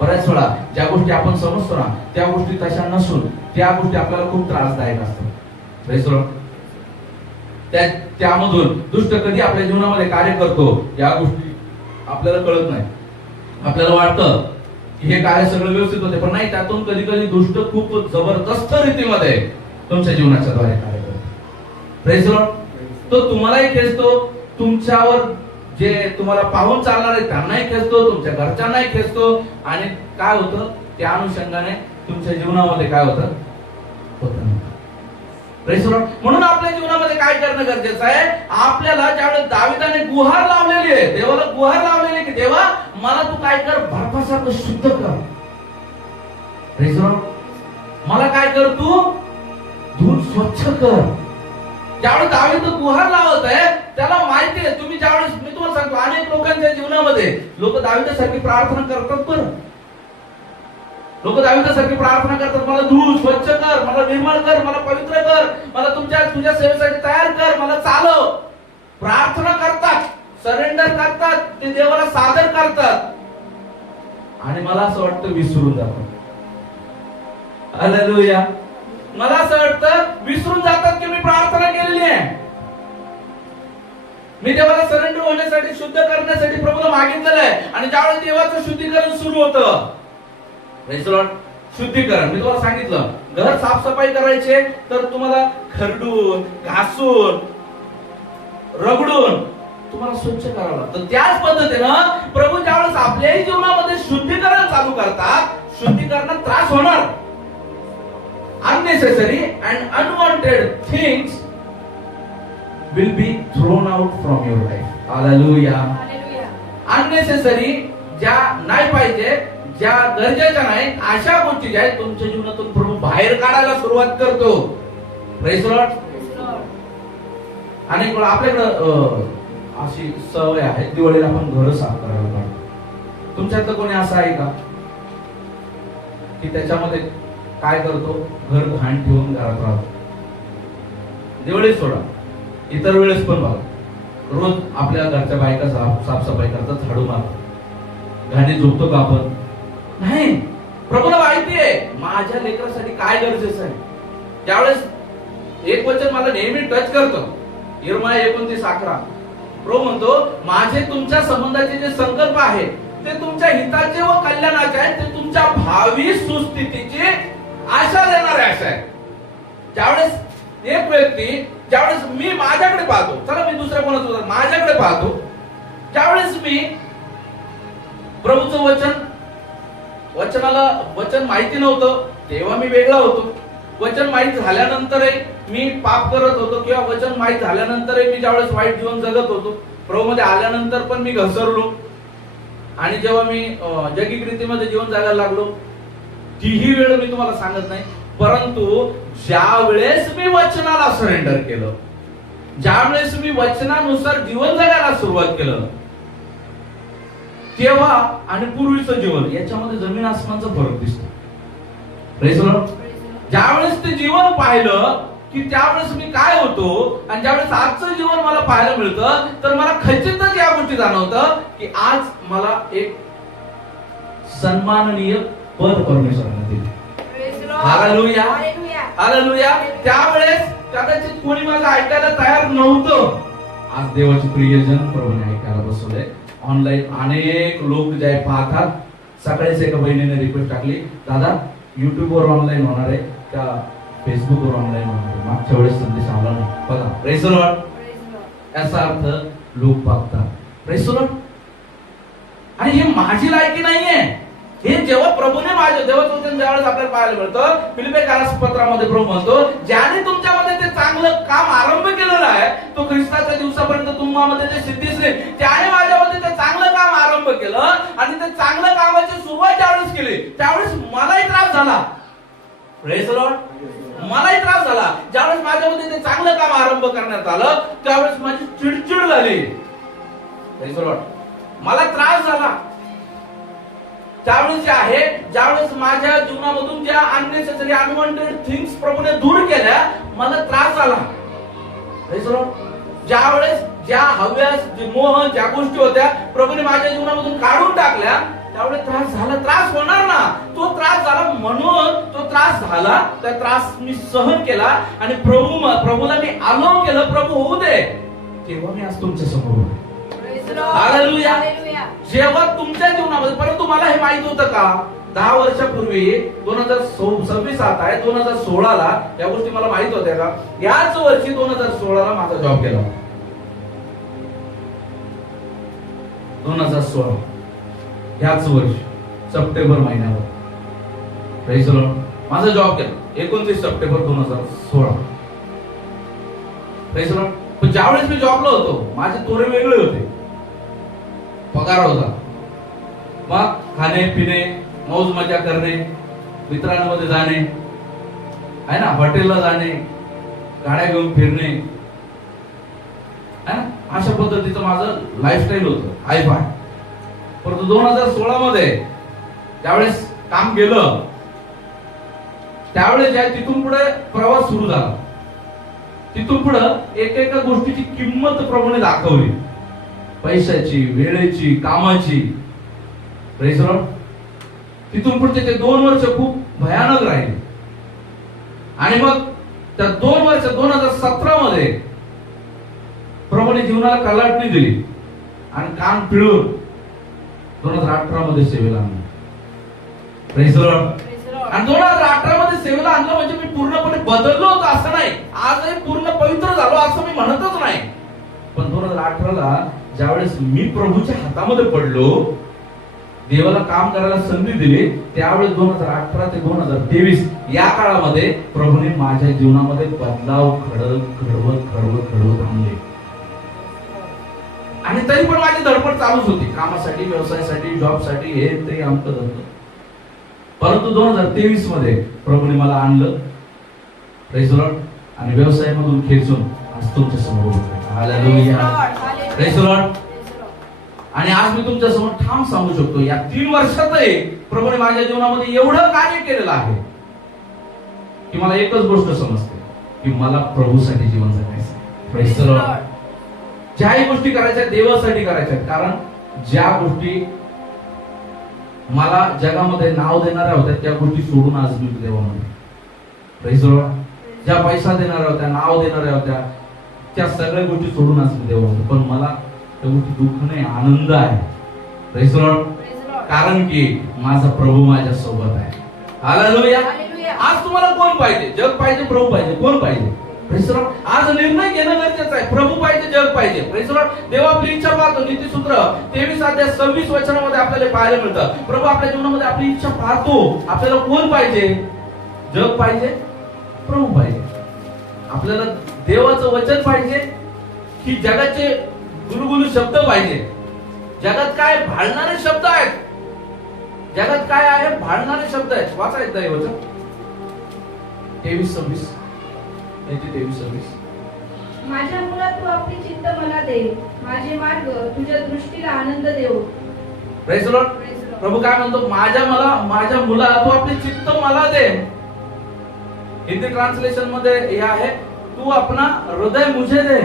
बऱ्याच वेळा ज्या गोष्टी आपण समजतो ना, त्या गोष्टी तशा नसून त्या गोष्टी आपल्याला खूप त्रासदायक असतात. Praise the Lord. त्यामधून दुष्ट कधी आपल्या जीवनामध्ये कार्य करतो, या गोष्टी आपल्याला कळत नाही. आपल्याला वाटतं हे काय सगळं व्यवस्थित होते, पण नाही, त्यातून कधी कधी दुष्ट खूप जबरदस्त रीतीमध्ये तुमच्या जीवनाच्या द्वारे कार्य करतो. Praise the Lord. तो तुम्हालाही खेचतो, तुमच्यावर जे तुम्हाला पाहून चालणार आहे त्यांनाही खेचतो, तुमच्या घरच्यांनाही खेचतो, आणि काय होतं त्या अनुषंगाने तुमच्या जीवनामध्ये काय होतं नाही. Praise the Lord. म्हणून आपल्या जीवनामध्ये काय करणं गरजेचं आहे? आपल्याला ज्यावेळेस दाविदाने गुहार लावलेली आहे, देवाला गुहार लावलेली आहे की देवा मला तू काय कर, बर्फासारखं शुद्ध कर. Praise the Lord. मला काय कर, तू धुवून स्वच्छ कर. ज्यावेळेस दावीद गुहार लावत आहे, त्याला माहिती आहे, तुम्ही ज्यावेळेस, मी तुम्हाला सांगतो, अनेक लोकांच्या जीवनामध्ये लोक दाविदासारखी प्रार्थना करतात. बरं, लोक दाविदासारखी प्रार्थना करतात, मला धुवून स्वच्छ कर, मला निर्मळ कर, मला पवित्र कर, मला तुझ्या सेवेसाठी तयार कर, मला चालव. प्रार्थना करतात, सरेंडर करतात, ते देवाला सादर करतात, आणि मला असं वाटतं विसरून जातात. हालेलुया. मला असं वाटतं विसरून जातात की मी प्रार्थना केलेली आहे, मी देवाला सरेंडर होण्यासाठी, शुद्ध करण्यासाठी प्रभूला मागितलेलं आहे. आणि ज्यावेळेस देवाचं शुद्धीकरण सुरू होतं, प्रेज द लॉर्ड, शुद्धीकरण, मी तुम्हाला सांगितलं, घर साफसफाई करायचे तर तुम्हाला खरडून, घासून, रगडून तुम्हाला स्वच्छ करावं लागतं. त्याच पद्धतीनं प्रभू ज्यावेळेस आपल्याही जीवनामध्ये शुद्धीकरण चालू करतात, शुद्धीकरणात त्रास होणार. unnecessary and unwanted things will be thrown out from your life. Hallelujah. unnecessary, ज्या नाही पाहिजे, ज्या गरजेच्या नाही, अशा गोष्टी ज्या आहेत तुमच्या जीवनातून प्रभू बाहेर काढायला सुरुवात करतो. Praise the Lord. अनेक वेळा आपल्याकडं अशी सवय आहे, दिवाळीला आपण घर साफ करायला पाहिजे. तुमच्यातलं कोणी असं आहे का की त्याच्यामध्ये काय करतो, घर घाण ठेवून घरात राहतो? दिवाळी सोडा, इतर वेळेस पण बघा, रोज आपल्या घरच्या बायका साफसफाई करतात, झाडू मारतात, घाणी झोपतो का आपण? नाही. प्रभूला माहिती आहे माझ्या लेकरासाठी काय गरजेचं आहे. त्यावेळेस एक वचन मला नेहमी टच करतं, यिर्मया 29:11. प्रभू म्हणतो, माझे तुमच्या संबंधाचे जे संकल्प आहेत ते तुमच्या हिताचे व कल्याणाचे आहेत, ते तुमच्या भावी सुस्थितीची आशा देणारे आशा आहे. ज्यावेळेस एक व्यक्ती, ज्यावेळेस मी माझ्याकडे पाहतो, चला मी दुसऱ्या कोणाचं माझ्याकडे पाहतो, ज्यावेळेस मी प्रभूचं वचन माहिती नव्हतं तेव्हा मी वेगळा होतो. वचन माहित झाल्यानंतरही मी पाप करत होतो, किंवा वचन माहित झाल्यानंतरही मी ज्यावेळेस वाईट जीवन जगत होतो, प्रभूमध्ये आल्यानंतर पण मी घसरलो. आणि जेव्हा मी जैविक रीतीमध्ये जीवन जगायला लागलो, तीही वेळ मी तुम्हाला सांगत नाही, परंतु ज्या वेळेस मी वचनाला सरेंडर केलं, ज्या वेळेस मी वचनानुसार जीवन जगायला सुरुवात केलं, तेव्हा आणि पूर्वीचं जीवन याच्यामध्ये जमीन आसमानचा फरक दिसतो. Praise the Lord. ज्यावेळेस ते जीवन पाहिलं की त्यावेळेस मी काय होतो, आणि ज्यावेळेस आजचं जीवन मला पाहायला मिळतं, तर मला खचितच या गोष्टी जाणवतं की आज मला एक सन्माननीय पद परमेश्वराने दिले. हालेलुया. हालेलुया. त्यावेळेस कदाचित कोणी माझं ऐकायला तयार नव्हतं, आज देवाचे प्रियजन प्रभूने ऐकायला बसवले. ऑनलाईन अनेक लोक जे पाहतात. सकाळीच एका बहिणीने रिक्वेस्ट टाकली, दादा युट्यूब वर ऑनलाईन होणार आहे का फेसबुक वर ऑनलाईन होणार आहे? मागच्या वेळेस संदेश आला नाही बघा. Praise the Lord. याचा अर्थ लोक बघतात. Praise the Lord. आणि ही माझी लायकी नाहीये, हे जेव्हा प्रभूने माझ्या देवाचं वचन ज्यावेळेस आपल्याला पाहायला मिळतं, फिलिप्पियस पत्रामध्ये प्रभू म्हणतो, ज्याने तुमच्यामध्ये ते चांगलं काम आरंभ केलेलं आहे, तो ख्रिस्ताच्या दिवसापर्यंत तुम्हामध्ये ते सिद्धीस नाही. त्याने माझ्यामध्ये ते चांगलं काम आरंभ केलं, आणि ते चांगलं कामाची सुरुवात ज्यावेळेस केली त्यावेळेस मलाही त्रास झाला. Praise the Lord. मलाही त्रास झाला. ज्यावेळेस माझ्यामध्ये ते चांगलं काम आरंभ करण्यात आलं त्यावेळेस माझी चिडचिड झाली. Praise the Lord. मला त्रास झाला. त्यावेळेस जे आहे, ज्यावेळेस माझ्या जीवनामधून ज्या अननेसेसरी अनवॉन्टेड थिंग्स प्रभूने दूर केल्या, मला त्रास झाला. Praise the Lord. ज्यावेळेस ज्या हव्यास, जे मोह, ज्या गोष्टी होत्या प्रभूने माझ्या जीवनामधून काढून टाकल्या, त्यावेळेस त्रास झाला. त्रास होणार ना, तो त्रास झाला. म्हणून तो त्रास झाला, त्या त्रास मी सहन केला, आणि प्रभूला मी आलो केलं, प्रभू होऊ दे, तेव्हा मी आज तुमच्या समोर. हालेलुया. जेव्हा तुमच्या जीवनामध्ये, परंतु मला हे माहित होतं का 10 वर्षापूर्वी 2026 आता आहे 2016 ला या गोष्टी मला माहित होत्या का? याच वर्षी 2016 ला माझा जॉब केला. 2016 याच वर्षी सप्टेंबर महिन्यावर प्रेज द लॉर्ड माझा जॉब केला. 29 सप्टेंबर 2016 प्रेज द लॉर्ड. पण ज्यावेळेस मी जॉबला होतो माझे तोरे वेगळे होते. पगार होता, मग खाणे पिणे मौज मजा करणे, मित्रांमध्ये जाणे, आहे ना, हॉटेलला जाणे, गाड्या घेऊन फिरणे, है ना, अशा पद्धतीचं माझं लाईफस्टाईल होतं हाय फाय. परंतु 2016 मध्ये ज्यावेळेस काम केलं त्यावेळेस तिथून पुढे प्रवास सुरू झाला. तिथून पुढे एकेका गोष्टीची किंमत प्रभूने दाखवली, पैशाची, वेळेची, कामाची. Praise the Lord. तिथून पुढचे ते 2 वर्ष खूप भयानक राहिले. आणि मग त्या 2 वर्ष 2017 मध्ये प्रभूने जीवनाला कलाटणी दिली आणि काम पिळून 2018 मध्ये सेवेला आणलं. Praise the Lord. आणि 2018 मध्ये सेवेला आणलं म्हणजे मी पूर्णपणे बदललो होतो असं नाही, आजही पूर्ण पवित्र झालो असं मी म्हणतच नाही. पण 2018 ला ज्यावेळेस मी प्रभूच्या हातामध्ये पडलो, देवाला काम करायला संधी दिली, त्यावेळेस 2018 ते 2023 या काळामध्ये प्रभूने माझ्या जीवनामध्ये बदलाव घडवत आणले. आणि तरी पण माझी धडपड चालूच होती कामासाठी, व्यवसायासाठी, जॉबसाठी, हे ते आमचं धंदा. परंतु 2023 मध्ये प्रभूने मला आणलं प्रेज द लॉर्ड आणि व्यवसायामधून खेचून आज तुमच्या समोर उभं आहे. हालेलुया. Praise the Lord. आणि आज मी तुमच्या समोर ठाम सांगू शकतो, या 3 वर्षातही प्रभूने माझ्या जीवनामध्ये एवढं कार्य केलेलं आहे की मला एकच गोष्ट समजते की मला प्रभूसाठी जीवन जगायचं. Praise the Lord. ज्याही गोष्टी करायच्या देवासाठी करायच्या, कारण ज्या गोष्टी मला जगामध्ये नाव देणाऱ्या होत्या त्या गोष्टी सोडून आज मी देवामध्ये. Praise the Lord. ज्या पैसा देणाऱ्या होत्या, नाव देणाऱ्या होत्या, त्या सगळ्या गोष्टी सोडून आज मी देवामध्ये. पण मला त्या गोष्टी दुःख नाही, आनंद आहे. Praise the Lord. कारण की माझा प्रभू माझ्या सोबत आहे. हालेलुया. आज तुम्हाला कोण पाहिजे? जग पाहिजे, प्रभू पाहिजे? कोण पाहिजे? Praise the Lord. आज निर्णय घेणं गरजेचं आहे. प्रभू पाहिजे, जग पाहिजे? Praise the Lord. देव आपली इच्छा पाहतो. नीतिसूत्र 23 अध्याय 26 वचनामध्ये आपल्याला पाहायला मिळतं, प्रभू आपल्या जीवनामध्ये आपली इच्छा पाहतो. आपल्याला कोण पाहिजे? जग पाहिजे, प्रभू पाहिजे? आपल्याला देवाचं वचन पाहिजे की जगाचे गुलगुलू शब्द पाहिजे? जगात काय भाळणारे शब्द आहेत? जगात काय आहे? भाळणारे शब्द आहेत. वाचा एकदा हे वचन 23:26. माझ्या मुला तू आपली चित्त मला दे, माझे मार्ग तुझ्या दृष्टीला आनंद देऊ. Praise the Lord. प्रभू काय म्हणतो? माझ्या मुला तू आपली चित्त मला दे. हिंदी ट्रान्सलेशन मध्ये हे आहे, तू अपना हृदय मुझे दे.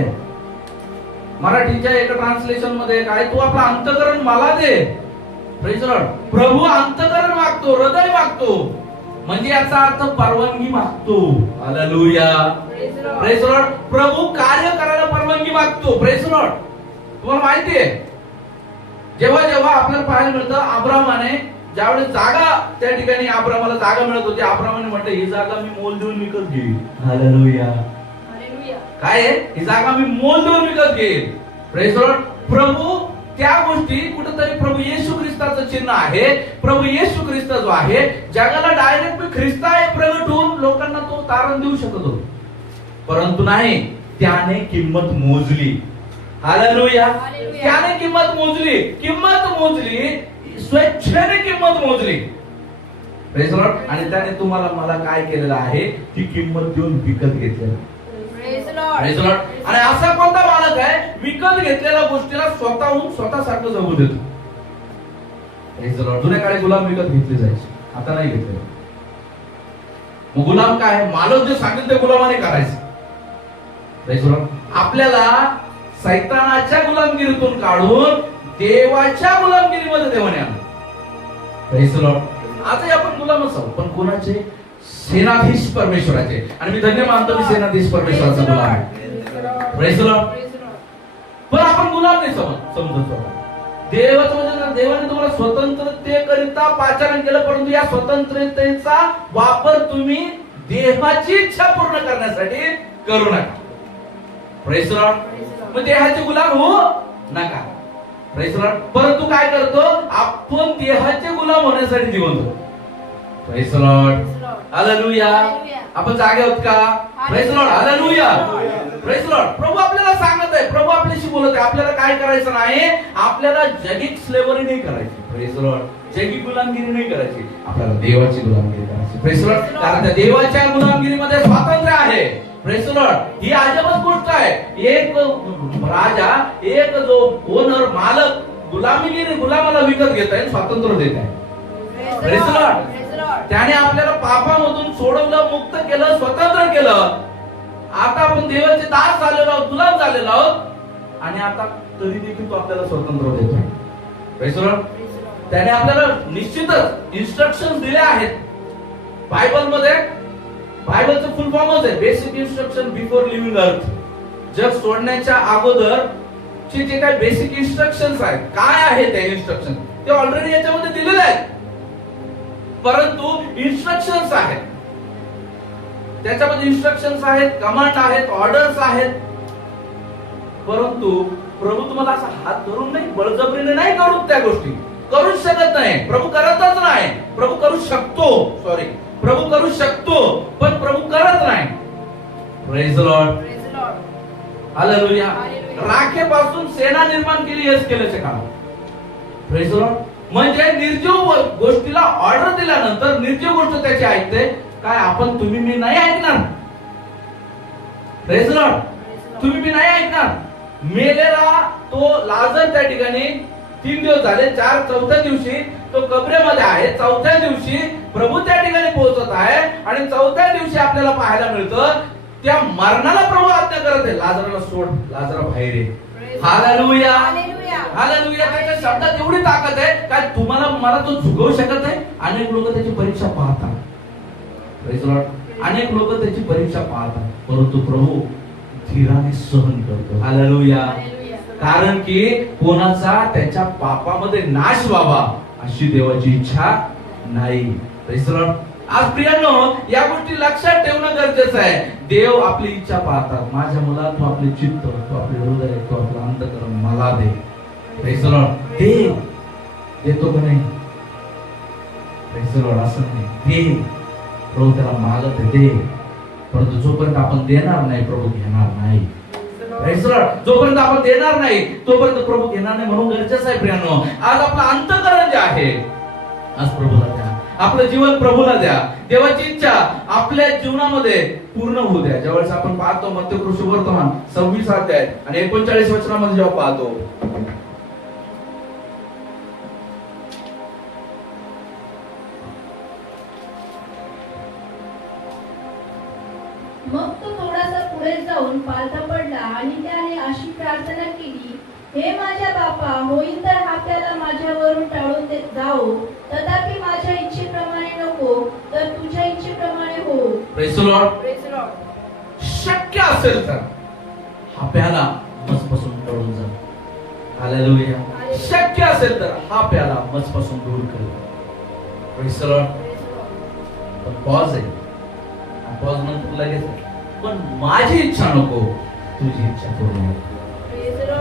मराठीच्या एका ट्रान्सलेशन मध्ये काय, तू आपला अंतःकरण मला दे. Praise the Lord. प्रभू अंतःकरण मागतो, हृदय मागतो, म्हणजे याचा अर्थ परवानगी मागतो. हालेलुया. Praise the Lord. प्रभू कार्य करायला परवानगी मागतो. Praise the Lord. तुम्हाला माहिती आहे, जेव्हा जेव्हा आपल्याला पाहायला मिळतं, अब्रामाने ज्यावेळेस जागा त्या ठिकाणी अब्रामाला जागा मिळत होती, अब्रामाने म्हटलं ही जागा मी मोल देऊन विकत घेईल. हालेलुया. काय आहे? ही जागा मी मोल देऊन विकत घेईल. Praise the Lord. प्रभू त्या गोष्टी कुठेतरी प्रभू येशू ख्रिस्ताचं चिन्ह आहे. प्रभू येशू ख्रिस्त जो आहे, जगाला डायरेक्ट मी ख्रिस्त आहे प्रगट होऊन लोकांना तो तारण देऊ शकत होतो, परंतु नाही, त्याने किंमत मोजली. हालेलुया. त्याने किंमत मोजली, स्वेच्छेने किंमत मोजली. Praise the Lord. आणि त्याने तुम्हाला मला काय केलेलं आहे? ती किंमत देऊन विकत घेतलेलं. Praise the Lord. आणि असा कोणता मालक आहे विकत घेतलेल्या गोष्टीला स्वतःहून स्वतःसारखं जगू देतो? Praise the Lord. जुन्या काळी गुलाम विकत घेतले जायचे, आता नाही घेतले. मग गुलाम काय? मालक जे सांगेल ते गुलामाने करायचं. Praise the Lord. आपल्याला सैतानाच्या गुलामगिरीतून काढून देवाच्या गुलामगिरीमध्ये देवाने आणलं. Praise the Lord. आजही आपण गुलामच आहोत, पण कोणाचे? सेनाधीश परमेश्वराचे. आणि मी धन्य मानतो मी सेनाधीश परमेश्वराचा गुलाम आहे. Praise the Lord. पण आपण गुलाम नाही समजत स्वतः. देवाचं म्हणजे देवाने तुम्हाला स्वतंत्रतेकरिता पाचारण केलं, परंतु या स्वतंत्रतेचा वापर तुम्ही देवाची इच्छा पूर्ण करण्यासाठी करू नका. Praise the Lord. मग देहाचे गुलाम हो नका. Praise the Lord. परंतु काय करतो आपण देहाचे गुलाम होण्यासाठी जिवंत. Praise the Lord. हालेलुया. आपण जागे आहोत का? Praise the Lord. Hallelujah. Praise the Lord. प्रभू आपल्याला सांगत आहे, प्रभू आपल्याशी बोलत आहे, आपल्याला काय करायचं नाही, आपल्याला जगिक स्लेवरी नाही करायची. Praise the Lord. जगी गुलामगिरी नाही करायची, आपल्याला देवाची गुलामगिरी करायची. Praise the Lord. कारण त्या देवाच्या गुलामगिरीमध्ये स्वातंत्र्य आहे. Praise the Lord. ही अजबच गोष्ट आहे. एक राजा, एक जो ओनर, मालक गुलामाला विकत घेत आहे, स्वातंत्र्य देत आहे. Praise the Lord. त्याने आपल्याला पापामधून सोडवलं, मुक्त केलं, स्वतंत्र केलं. आता आपण देवाचे दास झालेलो आहोत, गुलाम झालेलो आहोत, आणि आता तरी देखील तो आपल्याला स्वतंत्र देतो. Praise the Lord. त्याने आपल्याला निश्चितच इन्स्ट्रक्शन दिले आहेत बायबलमध्ये. बायबलचं फुल फॉर्मच आहे बेसिक इन्स्ट्रक्शन बिफोर लिव्हिंग अर्थ. जग सोडण्याच्या अगोदर चे जे काही बेसिक इन्स्ट्रक्शन्स आहेत, काय आहेत त्या इन्स्ट्रक्शन, ते ऑलरेडी याच्यामध्ये दिलेले आहेत. परंतु इन्स्ट्रक्शन्स आहेत, त्याच्यामध्ये इन्स्ट्रक्शन्स आहेत, कमांड आहेत, ऑर्डर्स आहेत. परंतु प्रभू तुम्हाला असा हात धरून नाही, बळजबरीने नाही करू त्या गोष्टी. करूच शकत नाही. प्रभू करतच नाही. प्रभू करू शकतो, प्रभू करू शकतो, पण प्रभू करत नाही. Praise the Lord. हालेलुया. राखेपासून सेना निर्माण केली एस्केलच्या काळात. Praise the Lord. म्हणजे निर्जीव गोष्टीला ऑर्डर दिल्यानंतर निर्जीव गोष्ट त्याची ऐकते. काय आपण तुम्ही मी नाही ऐकणार. Praise the Lord. तुम्ही मी नाही ऐकणार. मेलेला तो लाजर त्या ठिकाणी 3 दिवस झाले, 4थ्या दिवशी तो कबरेमध्ये आहे. 4थ्या दिवशी प्रभू त्या ठिकाणी पोहोचत आहे, आणि 4थ्या दिवशी आपल्याला पाहायला मिळतं त्या मरणाला प्रभू आज्ञा करत आहे, लाजराला सोड, लाजरा बाहेर ये. हालेलुया. हालेलुया. त्याच्या शब्दात एवढी ताकद आहे काय तुम्हाला मला तो झुकवू शकत नाही. अनेक लोक त्याची परीक्षा पाहतात. Praise the Lord. अनेक लोक त्याची परीक्षा पाहतात, परंतु प्रभू धीराने सहन करतो. हालेलुया. कारण की कोणाचा त्याच्या पापामध्ये नाश व्हावा अशी देवाची इच्छा नाही. Praise the Lord. आज प्रियांनो, या गोष्टी लक्षात ठेवणं गरजेचं आहे. देव आपली इच्छा पाहतात. माझ्या मुला तू आपले चित्त, तू आपले हृदय, तू आपलं अंतःकरण मला दे. Praise the Lord. देतो का नाही? Praise the Lord. असं नाही, दे. प्रभू त्याला मागत दे, परंतु जोपर्यंत आपण देणार नाही प्रभू घेणार नाही. Praise the Lord. जोपर्यंत आपण देणार नाही तोपर्यंत प्रभू घेणार नाही. म्हणून गरजेचं आहे प्रियांनो, आज आपलं अंतःकरण जे आहे आज प्रभूला द्या. आपलं जीवन प्रभूला द्या. देवाची इच्छा आपल्या जीवनामध्ये पूर्ण होऊ द्या. ज्यावेळेस आपण पाहतो मत्ती सुवर्तमान 26 अध्याय आणि 39 वचनामध्ये जेव्हा पाहतो, मग तो थोडासा पुढे जाऊन पालथा पडला आणि त्याने अशी प्रार्थना केली, हे माझ्या बापा, होईल तर आपल्याला माझ्यावरून टाळून जाओ, तथापि माझ्या इच्छेप्रमाणे नको तर तुझ्या इच्छेप्रमाणे हो. Praise the Lord. शक्य असेल तर हा प्याला मजपासून टाळून जा. हालेलुया. शक्य असेल तर हा प्याला मजपासून दूर कर. Praise the Lord. पण पॉज आहे. पॉज नंतर लगेच, पण माझी इच्छा नको, तुझी इच्छा पूर्ण हो.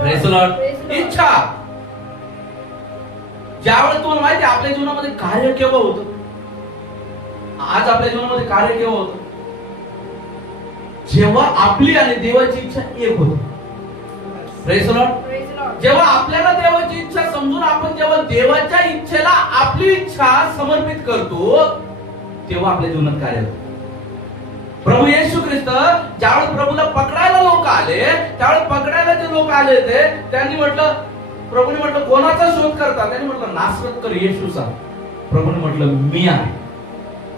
Praise the Lord. इच्छा. ज्यावेळेस तुम्हाला माहिती आपल्या जीवनामध्ये कार्य केव्हा होतं, आज आपल्या जीवनामध्ये कार्य केव्हा होतं, जेव्हा आपली आणि देवाची इच्छा एक होते. Praise the Lord. जेव्हा आपल्याला देवाची इच्छा समजून आपण जेव्हा देवाच्या इच्छेला आपली इच्छा समर्पित करतो, तेव्हा आपल्या जीवनात कार्य होतं. प्रभू येशू ख्रिस्त ज्यावेळेस प्रभूला पकडायला लोक आले, त्यावेळेस पकडायला जे लोक आले होते त्यांनी म्हटलं, प्रभूने म्हटलं कोणाचा शोध करता? त्यांनी म्हटलं नासरतकर येशूचा. प्रभूने म्हटलं मी आहे.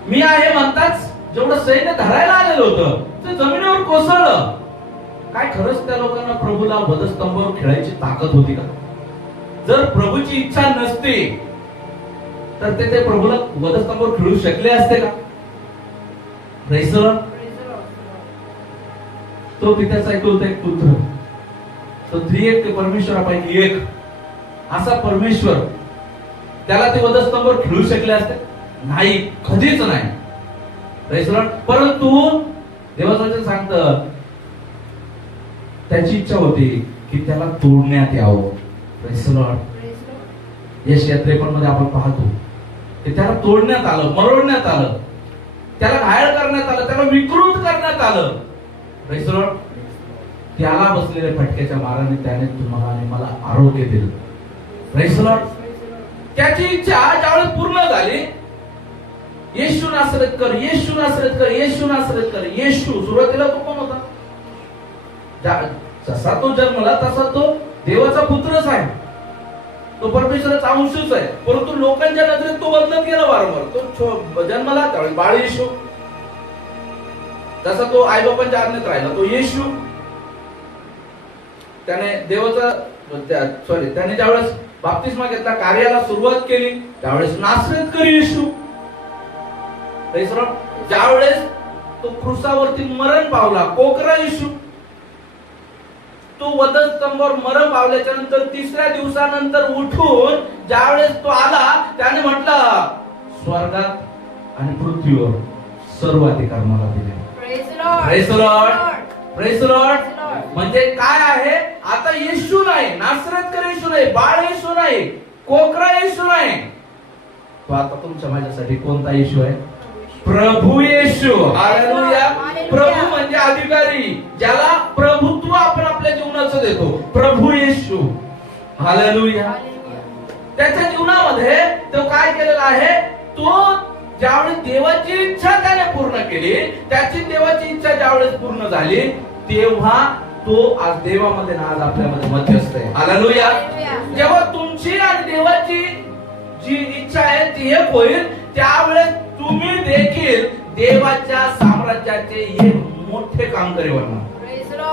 मी आहे म्हणताच जेवढं सैन्य धरायला आलेलं होतं ते जमिनीवर कोसळलं. काय खरंच त्या लोकांना प्रभूला वधस्तंभावर खेळायची ताकद होती का? जर प्रभूची इच्छा नसती तर ते प्रभूला वधस्तंभावर खेळू शकले असते का? Praise the Lord. तो पित्याचा एकुलता एक पुत्र, तो त्रिएक परमेश्वरापैकी एक असा परमेश्वर, त्याला ते वधस्तंभावर खेळू शकले असते? नाही, कधीच नाही. Praise the Lord. परंतु देवाचं वचन सांगतं त्याची इच्छा होती की त्याला तोडण्यात यावं. Praise the Lord. यशाया 53 मध्ये आपण पाहतो की त्याला तोडण्यात आलं, मरवण्यात आलं, त्याला घायल करण्यात आलं, त्याला विकृत करण्यात आलं. Praise the Lord. त्याला बसलेल्या फटक्याच्या माराने त्याने तुम्हाला आणि मला आरोग्य दिलं. Praise the Lord. त्याची इच्छा ज्यावेळेस पूर्ण झाली, येशू नासरेतकर, येशू नासरेतकर, येशू नासरेतकर. येशू सुरुवातीला तो कोण होता? जसा तो जन्मला तसा तो देवाचा पुत्रच आहे, तो परमेश्वराचा अंशच आहे. परंतु लोकांच्या नजरेत तो बदलत गेला वारंवार. तो जन्मला त्यावेळेस बाळ येशू, जसा तो आई बापांच्या आज्ञेत राहिला तो येशू. त्याने त्याने ज्यावेळेस बाप्तिस्मा घेतला, कार्याला सुरुवात केली, त्यावेळेस नासरेतकर येशू. ज्यावेळेस तो क्रूसावरती मरण पावला, कोकरा येशू. तो वधस्तंभावर मरण पावल्याच्या नंतर 3ऱ्या दिवसानंतर उठून ज्यावेळेस तो आला, त्याने म्हटलं स्वर्गात आणि पृथ्वीवर सर्व अधिकार मला दिले. Praise the Lord. Praise the Lord. म्हणजे काय आहे? आता येशू नाही, नासरेतकर येशू नाही, बाळ येशू नाही, कोकरा येशू नाही. तो आता तुमच्या माझ्यासाठी कोणता येशू आहे? प्रभू येशू. हालेलुया. प्रभू म्हणजे अधिकारी, ज्याला प्रभुत्व आपण आपल्या जीवनाचं देतो. प्रभू येशू. हालेलुया. त्याच्या जीवनामध्ये तो काय केलेला आहे? तो ज्यावेळेस देवाची इच्छा त्याने पूर्ण केली, त्याची देवाची इच्छा ज्यावेळेस पूर्ण झाली, तेव्हा तो आज देवामध्ये ना आज आपल्यामध्ये मध्यस्थ आहे. हालेलुया. जेव्हा तुमची आणि देवाची जी इच्छा आहे ती एक होईल, त्यावेळेस तुम्ही देखील देवाच्या साम्राज्याचे एक मोठे काम करीवणार.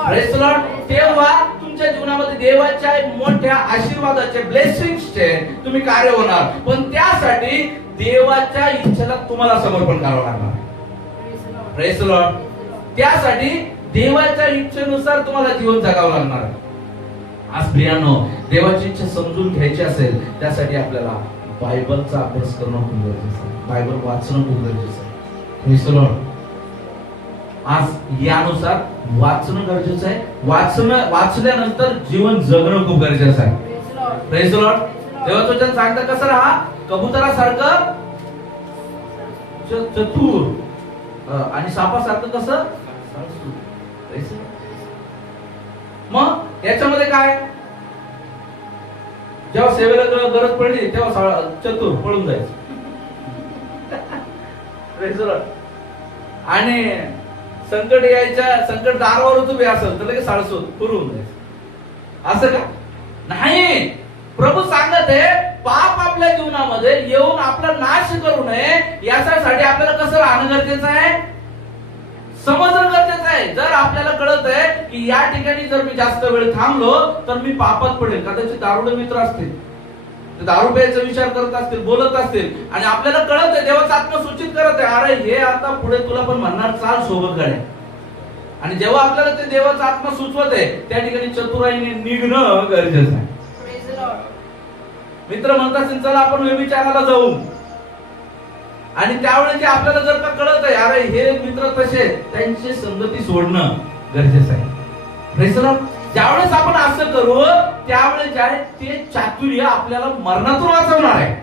Praise the Lord. तेव्हा तुमच्या जीवनामध्ये देवाच्या मोठ्या आशीर्वादाचे, ब्लेसिंग्सचे तुम्ही कार्य होणार. पण त्यासाठी देवाच्या इच्छेला तुम्हाला समर्पण करावं लागणार. Praise the Lord. त्यासाठी देवाच्या इच्छेनुसार तुम्हाला जीवन जगावं लागणार. आज प्रियांनो, देवाची इच्छा समजून घ्यायची असेल, त्यासाठी आपल्याला बायबलचा अभ्यास करणं खूप गरजेचं आहे. बायबल वाचणं खूप गरजेचं आहे. Praise the Lord. आज यानुसार वाचणं गरजेचं आहे. वाचल्यानंतर जीवन जगणं खूप गरजेचं आहे. Praise the Lord. देवाचं वचन सांगतं कसं राहा? कबुतरासारखं चतुर आणि सापासारखं कसं? मग याच्यामध्ये काय? जेव्हा सेवेला गरज पडली तेव्हा चतुर पळून जायचं. आणि संकट यायच्या, संकट दारावर उभे असेल तर लगेच साळसूत पुरून जायचं. असं का? नाही. प्रभू सांगत आहे पाप आपल्या जीवनामध्ये येऊन आपला नाश करू नये यासाठी आपल्याला कसं राहणं गरजेचं आहे? समजणं गरजेचं आहे. जर आपल्याला कळत आहे की या ठिकाणी जर मी जास्त वेळ थांबलो तर मी पापात पडेल, कदाचित दारुडे मित्र असतील, ते दारू प्यायचा विचार करत असतील, बोलत असतील, आणि आपल्याला कळत आहे, देवाचा आत्मा सूचित करत आहे, अरे हे आता पुढे तुला पण म्हणणार चाल सोबत गाड्या. आणि जेव्हा आपल्याला ते देवाचा आत्मा सुचवत आहे त्या ठिकाणी चतुराईने निघणं गरजेचं आहे. मित्र म्हणतात चला आपण व्यभिचाराला जाऊ, आणि त्यावेळेस जे आपल्याला जर का कळत आहे अरे हे मित्र तसे, त्यांची संगती सोडणं गरजेचं आहे. Praise the Lord. ज्यावेळेस आपण असं करू त्यावेळेस जे आहे ते चातुर्य आपल्याला मरणातून वाचवणार आहे.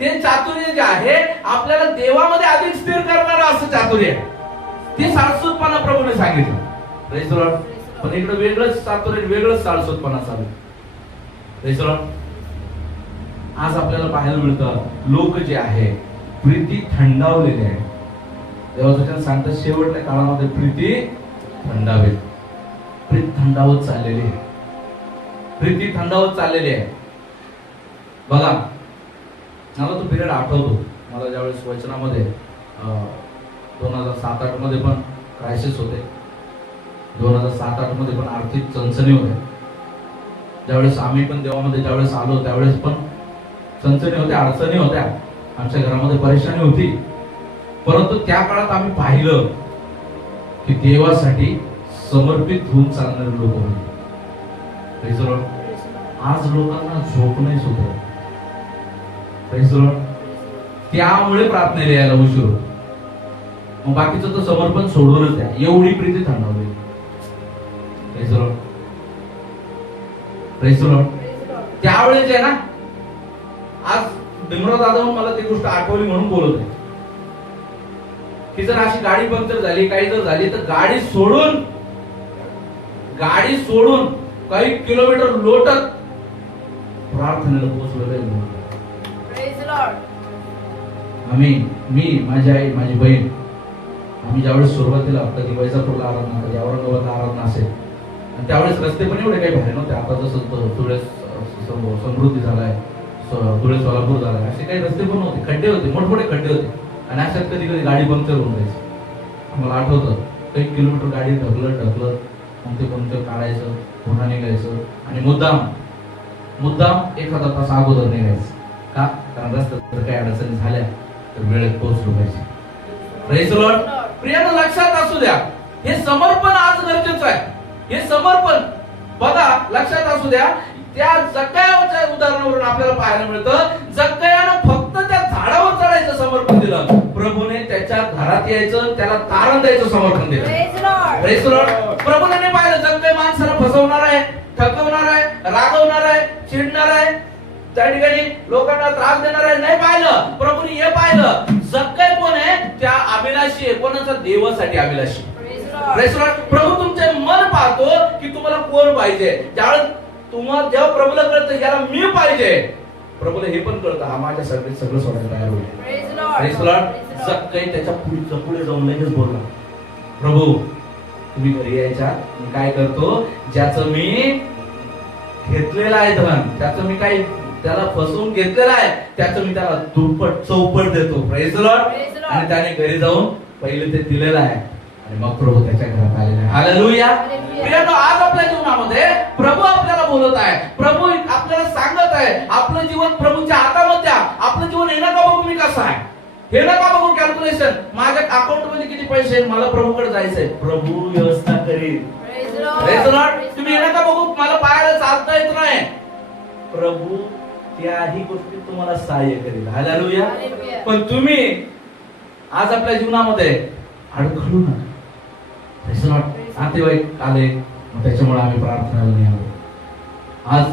ते चातुर्य जे आहे आपल्याला देवामध्ये अधिक स्थिर करणार असं चातुर्य आहे. ते साळसूतपणा प्रभूने सांगितलं. Praise the Lord. पण इकडे वेगळंच चातुर्य, वेगळंच साळसूतपणा चालू. Praise the Lord. आज आपल्याला पाहायला मिळतं लोक जे आहे प्रीती थंडावलेली आहे. देवाचं वचन सांगतं शेवटच्या काळामध्ये प्रीती थंडावेल. प्रीती थंडावत चाललेली आहे. प्रीती थंडावत चाललेली आहे. बघा, मला तो पिरियड आठवतो. मला ज्यावेळेस वचनामध्ये 2007-8 मध्ये पण क्रायसिस होते, 2007-8 मध्ये पण आर्थिक चणचणी होते. ज्यावेळेस आम्ही पण देवामध्ये ज्यावेळेस आलो त्यावेळेस पण चणचणी होत्या, अडचणी होत्या, आमच्या घरामध्ये परेशानी होती. परंतु त्या काळात आम्ही पाहिलं की देवासाठी समर्पित होऊन चालणारे लोक होते. Praise the Lord. आज लोकांना झोप नाही सुचत. Praise the Lord. त्यामुळे प्रार्थनेला यायला उशीर होतो. मग बाकीचं तर समर्पण सोडूनच द्या, एवढी प्रीती थांबवली. Praise the Lord. Praise the Lord. त्यावेळेस आहे ना, आज भीमराव दादा मला ती गोष्ट आठवली म्हणून बोलत आहे की जर अशी गाडी पंक्चर झाली, काही जर झाली तर गाडी सोडून काही किलोमीटर लोटत प्रार्थनेला पोहोचलेलं. मी माझी आई, माझी बहीण, आम्ही ज्यावेळेस सुरुवातीला कधी वैजापूरला आराधना, कधी औरंगाबादला आराधना असेल, आणि त्यावेळेस रस्ते पण एवढे काही भारी नव्हते. आता जसं धुळे समृद्धी झालाय, धुळे सोलापूर झालाय, असे काही रस्ते पण नव्हते, खड्डे होते, मोठमोठे खड्डे होते. आणि अशात कधी कधी गाडी पंक्चर होऊन जायची. मला आठवतं काही किलोमीटर गाडी ढकलत मग ते पंक्चर काढायचं, पुन्हा निघायचं, आणि मुद्दाम एखादा तास अगोदर निघायचं. का? कारण रस्त्यात जर काही अडचणी झाल्या तर वेळेत पोहोचलो पाहिजे. Praise the Lord. प्रियानं लक्षात असू द्या, हे समर्पण आज गरजेचं आहे. हे समर्पण बघा, लक्षात असू द्या. त्या जक्कयाच्या उदाहरणावरून आपल्याला पाहायला मिळतं, जक्कयानं फक्त त्या झाडावर चढायचं समर्पण दिलं, प्रभूने त्याच्या घरात यायचं, त्याला तारण द्यायचं समर्पण दिलं. Praise the Lord. प्रभूने नाही पाहिलं जक्कय माणसाला फसवणार आहे, थकवणार आहे, रागवणार आहे, चिडणार आहे, त्या ठिकाणी लोकांना त्रास देणार आहे, नाही पाहिलं. प्रभूने हे पाहिलं, जक्कय कोण आहे? त्या अभिलाषी आहे. कोणाचा? देवासाठी अभिलाषी. Praise the Lord. प्रभू तुमचे मन पाहतो की तुम्हाला कोण पाहिजे. त्यावेळेस तुम्हाला जेव्हा प्रभूला कळतं याला मी पाहिजे, प्रभूला हे पण कळतं हा माझ्यासाठी सगळं सोडायला तयार होईल. Praise the Lord. जक्कय त्याच्या पुढे जाऊन लगेच बोलला, प्रभू तुम्ही घरी यायच्या, मी काय करतो, ज्याचं मी घेतलेलं आहे धन, त्याचं मी काय त्याला फसवून घेतलेलं आहे, त्याचं मी त्याला दुप्पट चौपट देतो. Praise the Lord. आणि त्याने घरी जाऊन पहिले ते दिलेलं आहे, आणि मग प्रभू त्याच्या घरात आलेला आहे. हालेलुया. प्रियानो, आज आपल्या जीवनामध्ये प्रभू आपल्याला बोलत आहे, प्रभू आपल्याला सांगत आहे, आपलं जीवन प्रभूच्या हातामध्ये द्या. आपलं जीवन हे नका बघू मी कसं आहे, हे नका बघू कॅल्क्युलेशन, माझ्या अकाउंट मध्ये किती पैसे आहेत, मला प्रभूकडे जायचंय, प्रभू व्यवस्था करेल. Praise the Lord. तुम्ही हे नका बघू मला पायाला चालता येत नाही, प्रभू त्याही गोष्टी तुम्हाला सहाय्य करेल. हालेलुया. पण तुम्ही आज आपल्या जीवनामध्ये अडखळू नका. Praise the Lord. नातेवाईक आले, त्याच्यामुळे आम्ही प्रार्थनेला नाही आलो. आज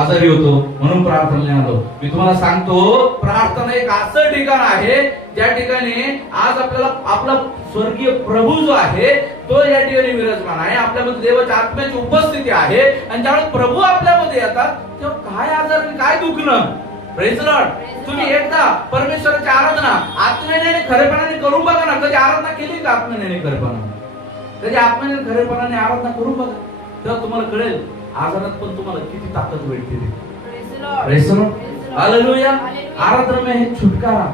आजारी होतो म्हणून प्रार्थनेला नाही आलो. मी तुम्हाला सांगतो, प्रार्थना एक असं ठिकाण आहे ज्या ठिकाणी आज आपल्याला आपला स्वर्गीय प्रभू जो आहे तो या ठिकाणी विराजमान आहे. आपल्यामध्ये देवाच्या आत्म्याची उपस्थिती आहे, आणि ज्यावेळेस प्रभू आपल्यामध्ये येतात तेव्हा काय आजार, काय दुखणं. Praise the Lord. तुम्ही एकदा परमेश्वराची आराधना आत्म्याने आणि खरेपणाने करून बघा ना. कधी आराधना केली का आत्म्याने आणि खरेपणाने? कधी आत्म्याने आणि खरेपणाने आराधना करून बघा, तेव्हा तुम्हाला कळेल आजारात पण तुम्हाला किती ताकद भेटते. Praise the Lord. हालेलुया. आराधना में है छुटकारा,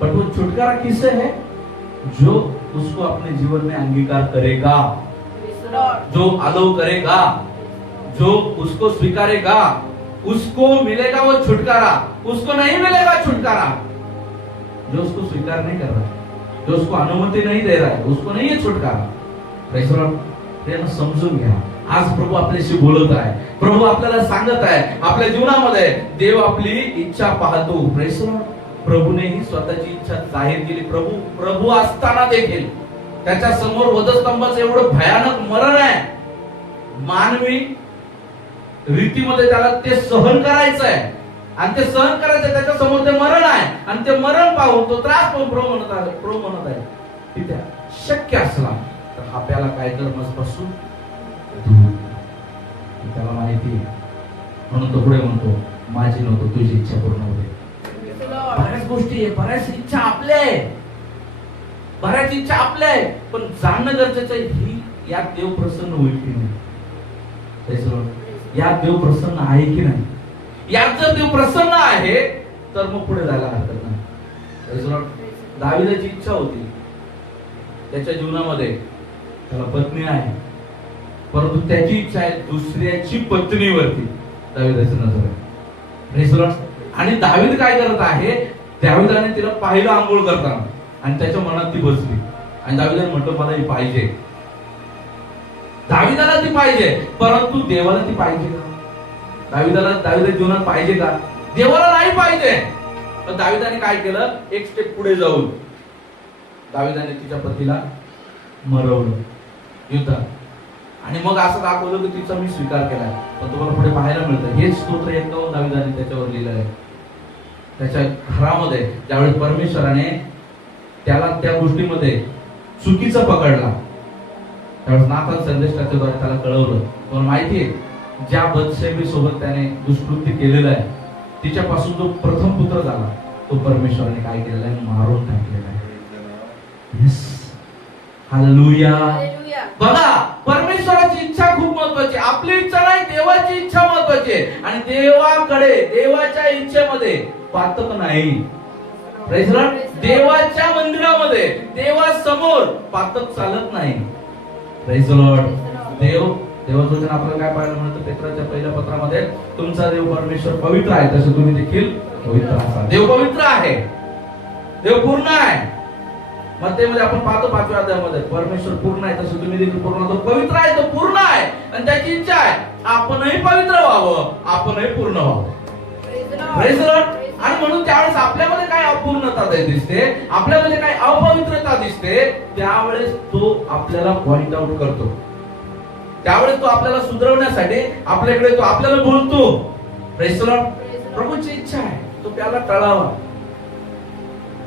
बट वो छुटकारा किससे है? जो उसको अपने जीवन में अंगीकार करेगा, जो अलाउ करेगा, जो उसको स्वीकारेगा, उसको मिलेगा वो छुटकारा. उसको नहीं मिलेगा छुटकारा. जो उसको स्वीकार नहीं कर रहा है, जो उसको अनुमति नहीं दे रहा है, उसको नहीं है छुटकारा. Praise the Lord. त्यानं समजून घ्या. आज प्रभू आपल्याशी बोलत आहे, प्रभू आपल्याला सांगत आहे, आपल्या जीवनामध्ये देव आपली इच्छा पाहतो. Praise the Lord. प्रभूनेही स्वतःची इच्छा जाहीर केली. प्रभू असताना देखील त्याच्या समोर वधस्तंभाचं एवढं भयानक मरण आहे, मानवी रीतीमध्ये त्याला ते सहन करायचं आहे, आणि ते सहन करायचं त्याच्या समोर ते मरण आहे, आणि ते मरण पाहून तो त्रास पाहून प्रभू म्हणत आहे की त्या शक्य असला तर आपल्याला काय कर मजपासून दूर. त्याला माहिती, म्हणून तो पुढे म्हणतो, माझी नको तुझी इच्छा पूर्ण होते. बऱ्याच गोष्टी आहे, बऱ्याच इच्छा आपल्या आहे, बऱ्याच इच्छा आपल्या आहे, पण जाणणं गरजेचं आहे ही यात देव प्रसन्न होईल की नाही, यात देव प्रसन्न आहे की नाही. यात जर देव प्रसन्न आहे तर मग पुढे जायला हरकत नाही. दाविदाची इच्छा होती, त्याच्या जीवनामध्ये त्याला पत्नी आहे, परंतु त्याची इच्छा आहे दुसऱ्याची पत्नीवरती दाविदाची नजर आहे. आणि दावीद काय करत आहे, दाविदाने तिला पाहिलं आंघोळ करताना, आणि त्याच्या मनात ती बसली, आणि दाविदाने म्हटलं मला ही पाहिजे. दावीद दाविदाला ती पाहिजे, परंतु देवाला ती पाहिजे का? दाविदाच्या जीवनात पाहिजे का? देवाला नाही पाहिजे. पण दाविदाने काय केलं? एक स्टेप पुढे जाऊन दाविदाने तिच्या पतीला मरवलं युद्धात, आणि मग असं दाखवलं की तिचा मी स्वीकार केलाय. पण तुम्हाला पुढे पाहायला मिळतं हेच स्तोत्र 51 दाविदाने त्याच्यावर लिहिलं आहे. त्याच्या घरामध्ये ज्यावेळेस परमेश्वराने त्याला त्या गोष्टीमध्ये चुकीचं पकडला, त्यावेळेस नाथान संदेशाच्या द्वारे त्याला कळवलं. तुम्हाला माहितीये ज्या बत्शेबी सोबत त्याने दुष्कृत्य केलेलं आहे, तिच्यापासून जो प्रथम पुत्र झाला तो परमेश्वराने काय केलेला आहे? मारून टाकलेला आहे. Yes, hallelujah. बघा, परमेश्वराची इच्छा खूप महत्वाची. आपली इच्छा नाही, देवाची इच्छा महत्वाची आहे. आणि देवाकडे, देवाच्या इच्छेमध्ये पातक नाही. Praise the Lord. देवाच्या मंदिरामध्ये, देवासमोर पातक चालत नाही. Praise the Lord. देवाचं वचन आपल्याला काय पाहायला मिळतं? पेत्राच्या पहिल्या पत्रामध्ये, तुमचा देव परमेश्वर पवित्र आहे, तसे तुम्ही देखील पवित्र असाल. देव पवित्र आहे, देव पूर्ण आहे. मत्तेमध्ये आपण पाहतो 5व्या अध्यायामध्ये, परमेश्वर पूर्ण आहे तसे तुम्ही देखील पूर्ण. तो पवित्र आहे, तो पूर्ण आहे, आणि त्याची इच्छा आहे आपणही पवित्र व्हावं, आपणही पूर्ण व्हावं. Praise the Lord. आणि म्हणून त्यावेळेस आपल्यामध्ये काय अपूर्णता दिसते, आपल्यामध्ये काय अपवित्रता दिसते, त्यावेळेस तो आपल्याला पॉइंट आउट करतो. त्यावेळेस तो आपल्याला सुधारवण्यासाठी आपल्याकडे तो आपल्याला बोलतो. Praise the Lord. प्रभूची इच्छा आहे तो त्याला टळावा,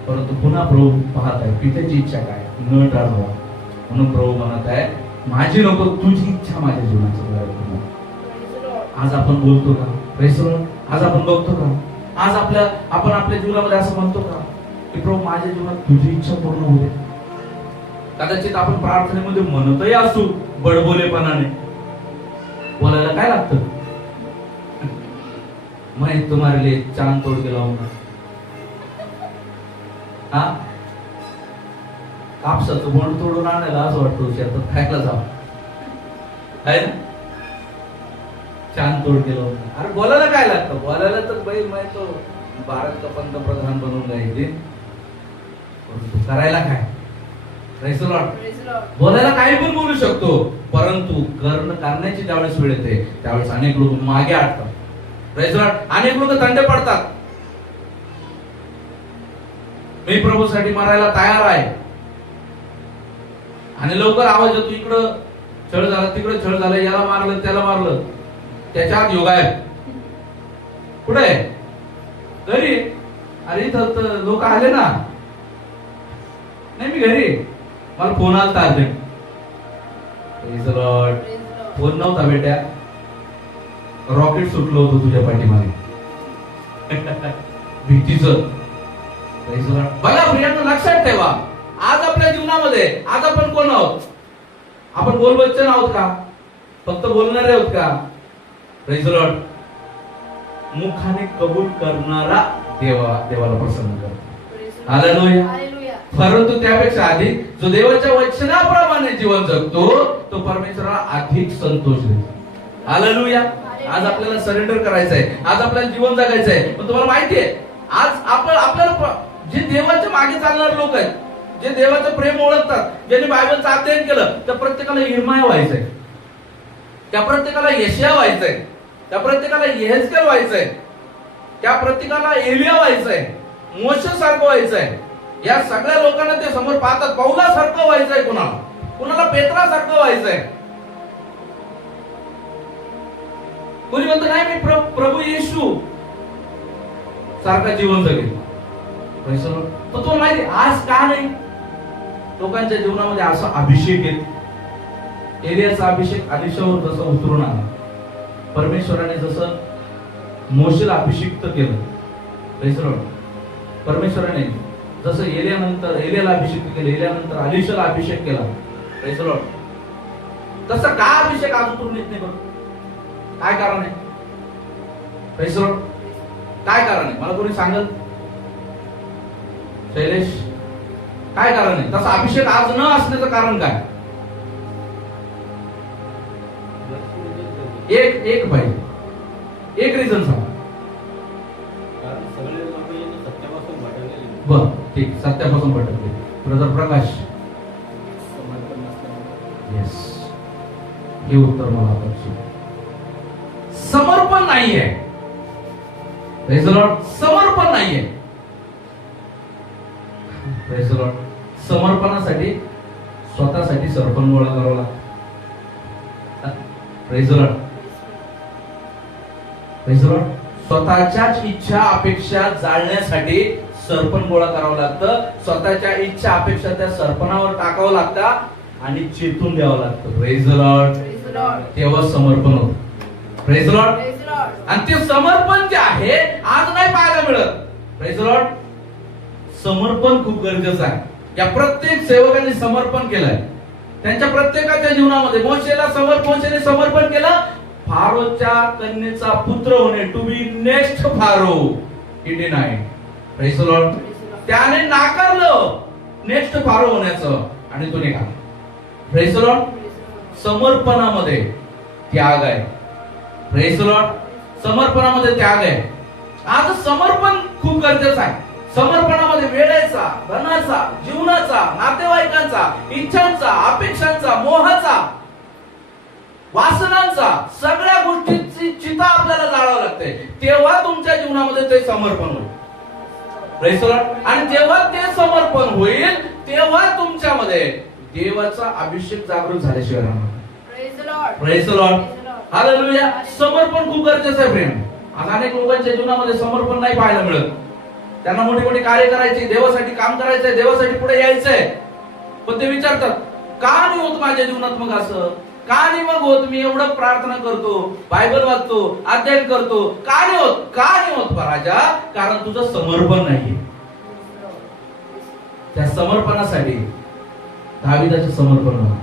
परंतु पुन्हा प्रभू पाहत आहे पित्याची इच्छा काय, न टळावा. म्हणून प्रभू म्हणत आहे, माझी नको तुझी इच्छा माझ्या जीवनाचं करायला. आज आपण बोलतो का? Praise the Lord. आज आपण बघतो का? आज आपण आपल्या जीवनामध्ये असं म्हणतो का की प्रभू माझ्या जीवनात तुझी इच्छा पूर्ण होऊ दे? कदाचित आपण प्रार्थनेमध्ये म्हणतही असू बडबोलेपणाने. बोलायला काय लागतं? मैं तुम्हारे लिए चांद तोड के लाऊंगा. हा, कापसाचं बोंड तोडून आणायला असं वाटतं शेतात खायला जावं, आहे ना? चांद तोड के लाऊंगा. अरे बोलायला काय लागतं? बोलायला तर बाई मैं तो भारत का पंतप्रधान बनून जायचे, करायला काय? Praise the Lord. बोलायला काही पण बोलू शकतो, परंतु करण्याची ज्यावेळेस वेळ येते त्यावेळेस अनेक लोक मागे हटतात. Praise the Lord. अनेक लोक थंड पडतात. मी प्रभूसाठी मरायला तयार आहे, आणि लवकर आवाज येतो, इकडं छळ झाला, तिकडे छळ झाला, याला मारलं, त्याला मारलं, त्याच्यात योग आहे. कुठे? घरी. अरे इथं लोक आले ना. नाही, मी घरी. मला फोन आलता urgent. Praise the Lord. Phone नव्हता बेट्या, रॉकेट सुटलं होतं तुझ्या पाठीमागे भीतीचं. Praise the Lord. बघा प्रियांनो, लक्षात ठेवा, आज आपल्या जीवनामध्ये आज आपण कोण आहोत? आपण बोलवच्चन आहोत का? फक्त बोलणारे आहोत का? Praise the Lord. मुखाने कबूल करणारा देवाला प्रसन्न करतो. हालेलुया. परंतु त्यापेक्षा अधिक जो देवाच्या वचनाप्रमाणे जीवन जगतो तो परमेश्वराला अधिक संतोष देतो. हालेलुया. आज आपल्याला सरेंडर करायचं आहे, आज आपल्याला जीवन जगायचं आहे. पण तुम्हाला माहितीये आज आपल्याला जे देवाच्या मागे चालणारे लोक आहेत, जे देवाचं प्रेम ओळखतात, ज्यांनी बायबलचं अध्ययन केलं, त्या प्रत्येकाला इर्माया व्हायचंय, त्या प्रत्येकाला यशया व्हायचंय, त्या प्रत्येकाला येहेजकेल व्हायचंय, त्या प्रत्येकाला एलिया व्हायचंय, मोशे सारखं व्हायचंय. या सगळ्या लोकांना ते समोर पाहतात. पौलासारखं व्हायचंय, कुणाला पेत्रासारखं व्हायचंय. कोणी म्हणतं नाही मी प्रभू येशू सारखा जीवन जगेल. तर तो माहिती आज का नाही लोकांच्या जीवनामध्ये असा अभिषेक येतो. एलियाचा अभिषेक अलिशावर जसं उतरून आला, परमेश्वराने जसं मोशेला अभिषिक्त केलं, प्रेज द लॉर्ड. परमेश्वराने जसं एलियाला अभिषेक केलं, एलियानंतर अलिशाला अभिषेक केला, प्रेज द लॉर्ड. तसं का अभिषेक आज उतरून येत नाही? काय कारण आहे? Praise the Lord. काय कारण आहे? मला कोणी सांगल? शैलेश, काय कारण आहे तसा अभिषेक आज न असण्याचं कारण काय? एक पाहिजे, एक रिझन सांग. बर, ठीक, सत्यापासून भटकले. ब्रदर प्रकाश. येस, हे उत्तर मला अपेक्षित. समर्पण नाहीये. Praise the Lord. समर्पण नाहीये. Praise the Lord. समर्पणासाठी स्वतःसाठी सरपण गोळा करावं लागतं. Praise the Lord. Praise the Lord. स्वतःच्याच इच्छा अपेक्षा जाळण्यासाठी सरपण गोळा करावं लागतं. स्वतःच्या इच्छा अपेक्षा त्या सरपणावर टाकावं लागतं आणि चेतून द्यावं लागतं. Praise the Lord. तेव्हा समर्पण होतं. Praise the Lord. आणि ते समर्पण जे आहे आज नाही पाहायला मिळत. Praise the Lord. समर्पण खूप गरजेचं आहे. या प्रत्येक सेवकांनी समर्पण केलंय. त्यांच्या प्रत्येकाच्या जीवनामध्ये मोशेने समर्पण केलं. फारोच्या कन्येचा पुत्र होणे, to be next Pharaoh, he denied. Praise the Lord. त्याने नाकारलं नेक्स्ट फारो होण्याचं आणि तो निघाला. Praise the Lord. समर्पणामध्ये त्याग आहे. Praise the Lord. समर्पणामध्ये त्याग आहे. आज समर्पण खूप गरजेचं आहे. समर्पणामध्ये वेळेचा, धनाचा, जीवनाचा, नातेवाईकांचा, इच्छांचा, अपेक्षांचा, मोहाचा, वासनांचा, सगळ्या गोष्टींची चिता आपल्याला जाळावं लागते. तेव्हा तुमच्या जीवनामध्ये ते समर्पण होईल. Praise the Lord. आणि जेव्हा ते समर्पण होईल तेव्हा तुमच्यामध्ये देवाचा अभिषेक जागृत झाल्याशिवाय राहणार. Praise the Lord. हालेलुया. समर्पण खूप गरजेचं आहे प्रेम. आज अनेक लोकांच्या जीवनामध्ये समर्पण नाही पाहायला मिळत. त्यांना मोठे मोठे कार्य करायचे, देवासाठी काम करायचंय, देवासाठी पुढे यायचंय, पण ते विचारतात का नाही होत माझ्या जीवनात मग असं, का नाही मग होत, मी एवढं प्रार्थना करतो, बायबल वाचतो, अध्ययन करतो, का नाही होत, का नाही होत राजा? कारण तुझं समर्पण नाही. त्या समर्पणासाठी दाविदाचं समर्पण होतं.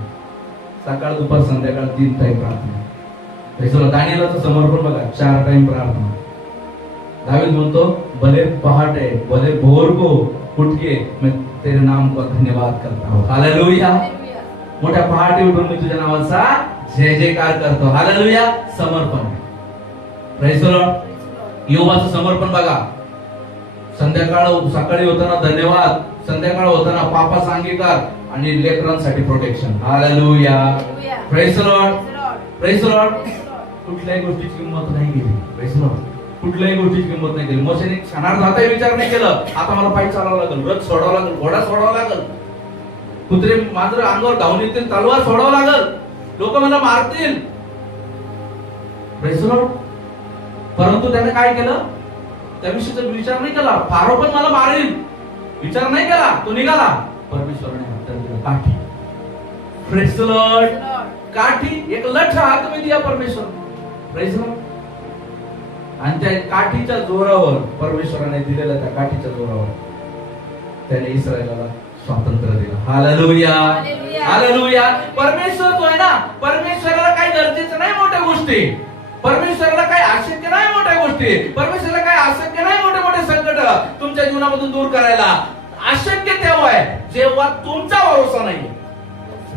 सकाळ दुपार संध्याकाळ 3 टाइम प्रार्थना. दानिएलाचं समर्पण बघा, 4 टाइम प्रार्थना. दावीद म्हणतो भले पहाटे भले भोर को उठ के मैं तेरे नाम का धन्यवाद करता हूं. हालेलुया. मोठ्या पहाटे उठून मी तुझ्या नावाचा जय जयकार करतो. हालेलुया. समर्पण. Praise the Lord. योबाचं समर्पण बघा, संध्याकाळ सकाळी होताना धन्यवाद, संध्याकाळ होताना पापाचा अंगीकार आणि लेकरांसाठी protection. Hallelujah. Praise the Lord. Praise the Lord. कुठल्याही गोष्टीची किंमत नाही केली. Praise the Lord. कुठल्याही गोष्टीची किंमत नाही केली. मोशेने क्षणार्धातही विचार नाही केलं आता मला पायी चालावं लागेल, रथ सोडावं लागेल, घोडा सोडावा लागेल, कुत्रे मांजर अंगावर धावून येतील, तलवार सोडावं लागेल, लोक मला मारतील. Praise the Lord. परंतु त्याने काय केलं? त्या विषयीचा विचार नाही केला. फारो पण मला मारेल विचार नाही केला, तो निघाला. परमेश्वराने उत्तर दिलं काठी. Praise the Lord. काठी, एक लठ हात में दिया परमेश्वर. Praise the Lord. आणि त्या काठीच्या जोरावर, परमेश्वराने दिलेल्या त्या काठीच्या जोरावर त्याने इस्रायलाला स्वातंत्र्य दिलं. हालेलुया. हालेलुया. परमेश्वर जो आहे ना, परमेश्वराला काही गरजेचं नाही मोठ्या गोष्टी, परमेश्वराला काही अशक्य नाही मोठ्या गोष्टी, परमेश्वराला काही अशक्य नाही मोठे मोठे संकट तुमच्या जीवनामधून दूर करायला. अशक्य तेव्हा आहे जेव्हा तुमचा भरोसा नाहीये.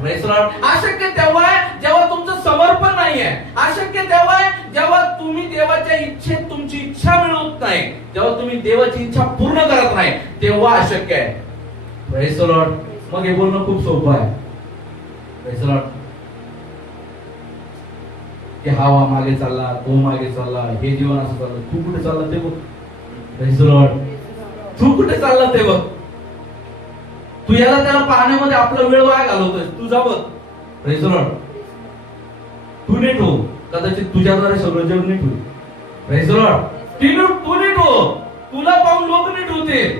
अशक्य तेव्हा आहे जेव्हा तुमचं समर्पण नाहीये. अशक्य तेव्हा आहे जेव्हा तुम्ही देवाच्या इच्छेत तुमची इच्छा मिळवत नाही, जेव्हा तुम्ही देवाची इच्छा पूर्ण करत नाही, तेव्हा अशक्य आहे. Praise the Lord. मग हे बोलणं खूप सोपं आहे. Praise the Lord. की हा मागे चालला, तो मागे चालला, हे जीवन असं चाललं, तू कुठे चालला ते बघ. Praise the Lord. तू कुठे चालला ते बघ. तू याला त्याला पाहण्यामध्ये आपला वेळ वाया घालवतोय. तू जा बघ. Praise the Lord. तू नीट हो, कदाचित तुझ्याद्वारे सगळं जग नीट होईल. Praise the Lord. तू नीट हो, तुला पाहून लोक नीट होतील.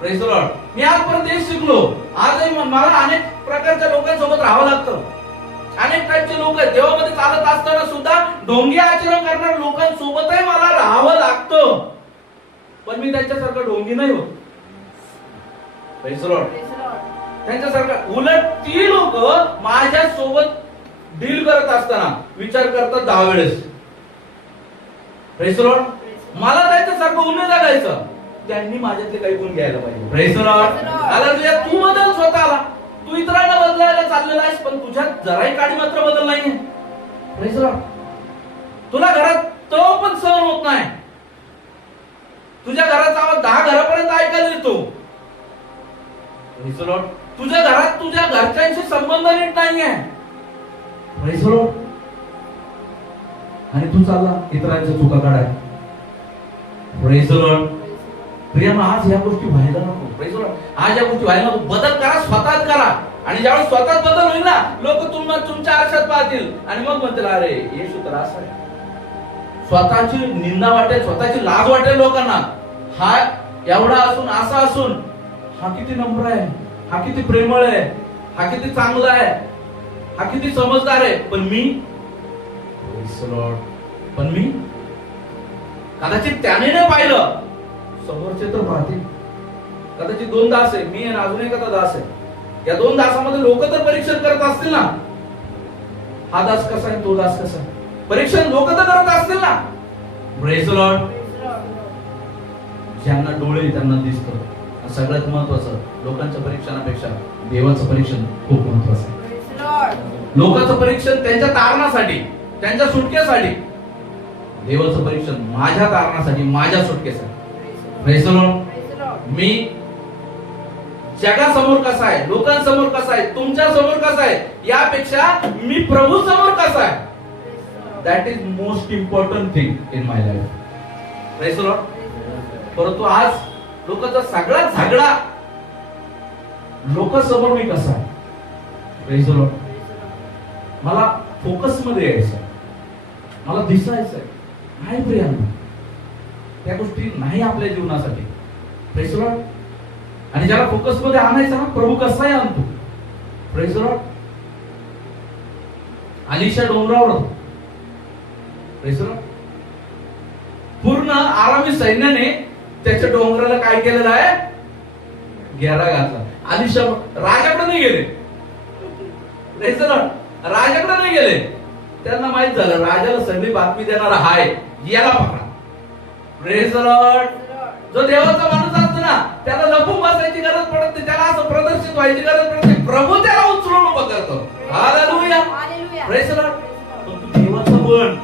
Praise the Lord. मी आजपर्यंत तेच शिकलो. आजही मला अनेक प्रकारच्या लोकांसोबत राहावं लागतं. अनेक टाईपचे लोक आहेत. देवामध्ये चालत असताना सुद्धा ढोंगी आचरण करणाऱ्या लोकांसोबतही मला राहावं लागतं, पण मी त्यांच्यासारखं ढोंगी नाही होत. Praise the Lord. त्यांच्यासारखं उलट ती लोक माझ्या सोबत डील करत असताना विचार करतात 10 वेळेस. Praise the Lord. मला त्यांच्यासारखं उन्हे जगायचं, त्यांनी माझ्यातले काही गुण घ्यायला पाहिजे. Praise the Lord. हालेलुया. तू बदल स्वतःला. तू इतरांना बदलायला चाललेला आहेस, पण तुझ्यात जराही काडी मात्र बदल नाहीये. Praise the Lord. तुला घरात तो पण सहन होत नाही. तुझ्या घराचा आवाज 10 घरापर्यंत ऐकायला येतो. तुझ्या घरात तुझ्या घरच्यांशी संबंध नीट नाहीये. आणि तू चालला इतरांच्या चुका काढाय. Praise the Lord. प्रियानो, आज या गोष्टी व्हायला नको. Praise the Lord. आज या गोष्टी व्हायला नको. बदल करा, स्वतःच करा. आणि ज्यावेळेस स्वतःच बदल होईल ना, लोक तुम्हाला तुमच्या आरशात पाहतील आणि मग म्हणतील, अरे येशू तर असं आहे. स्वतःची निंदा वाटेल, स्वतःची लाज वाटेल लोकांना. हा एवढा असून, असा असून, हा किती नम्र आहे, हा किती प्रेमळ आहे, हा किती चांगला आहे, हा किती समजदार आहे. पण मी कदाचित त्याने नाही पाहिलं, समोरचे तर पाहतील. कदाचित 2 दास आहे, मी आणि अजून एखादा दास आहे. या 2 दासामध्ये लोक तर परीक्षण करत असतील ना, हा दास कसा आहे, तो दास कसा आहे, परीक्षण लोक तर करत असतील ना. Praise the Lord. ज्यांना डोळे त्यांना दिसतं. सगळ्यात महत्वाचं, लोकांच्या परीक्षणापेक्षा देवाचं परीक्षण खूप महत्वाचं आहे. लोकांचं परीक्षण त्यांच्या तारणासाठी, त्यांच्या सुटकेसाठी. देवाचं परीक्षण माझ्या तारणासाठी, माझ्या सुटकेसाठी. Praise the Lord. मी जगासमोर कसा आहे, लोकांसमोर कसा आहे, तुमच्या समोर कसा आहे, यापेक्षा मी प्रभू समोर कसा आहे. That is most important thing in my life. Praise the Lord. परंतु आज लोकांचा सगळा झगडा, लोकांसमोर मी कसा आहे. Praise the Lord. मला फोकस मध्ये यायचं, मला दिसायचं नाही. प्रियांना, त्या गोष्टी नाही आपल्या जीवनासाठी. Praise the Lord. आणि ज्याला फोकस मध्ये आणायचा ना, प्रभू कसाही आणतो. Praise the Lord. अलिशा डोंगरावर होता. Praise the Lord. पूर्ण आरामी सैन्याने त्याच्या डोंगराला काय केलेलं आहे, घेरा घातला. अलिशा राजाकडे नाही गेले. Praise the Lord. राजाकडे नाही गेले. त्यांना माहित झालं राजाला सगळी बातमी देणारा हाय, याला पकडा. Praise the Lord. जो देवाचा माणूस असतो ना, त्याला लपून बसायची गरज पडत नाही, त्याला असं प्रदर्शित व्हायची गरज पडत नाही. प्रभू त्याला उचलून उभं करतो. हालेलुया. Praise the Lord. पण तू देवाचं बन,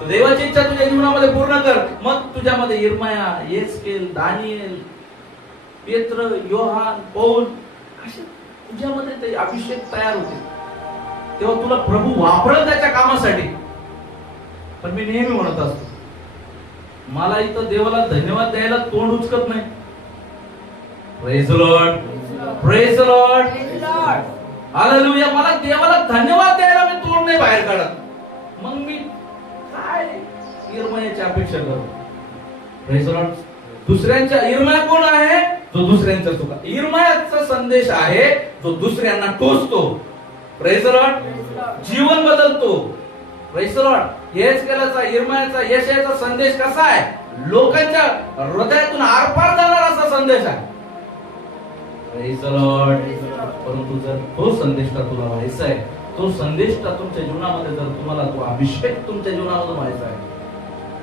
तू देवाची इच्छा तुझ्या जीवनामध्ये पूर्ण कर. मग तुझ्यामध्ये इर्माया, येस्केल, दानिएल, पेत्र, योहान, पौल, असे तुझ्यामध्ये ते अभिषेक तयार होते. तेव्हा तुला प्रभू वापरल त्याच्या कामासाठी. पण मी नेहमी म्हणत असतो, मला इथं देवाला धन्यवाद द्यायला तोंड उचकत नाही. Praise the Lord. Praise the Lord. Hallelujah. मला देवाला धन्यवाद द्यायला मी तोंड नाही बाहेर काढत. मग मी काय इर्मयाची अपेक्षा करतो. Praise the Lord. दुसऱ्यांच्या, इर्मया कोण आहे, जो दुसऱ्यांच्या चुका, इर्मयाचा संदेश आहे जो दुसऱ्यांना टोचतो. Praise the Lord. जीवन बदलतो. Praise the Lord. येशकेलाचा, इर्मयाचा, यशाचा संदेश कसा आहे, लोकांच्या हृदयातून आरपार जाणारा असा संदेश आहे. Praise the Lord. परंतु जर तो संदेश तुला व्हायचा आहे, तो संदेश तुमच्या जीवनामध्ये जर तुम्हाला, तो अभिषेक तुमच्या जीवनामध्ये व्हायचा आहे,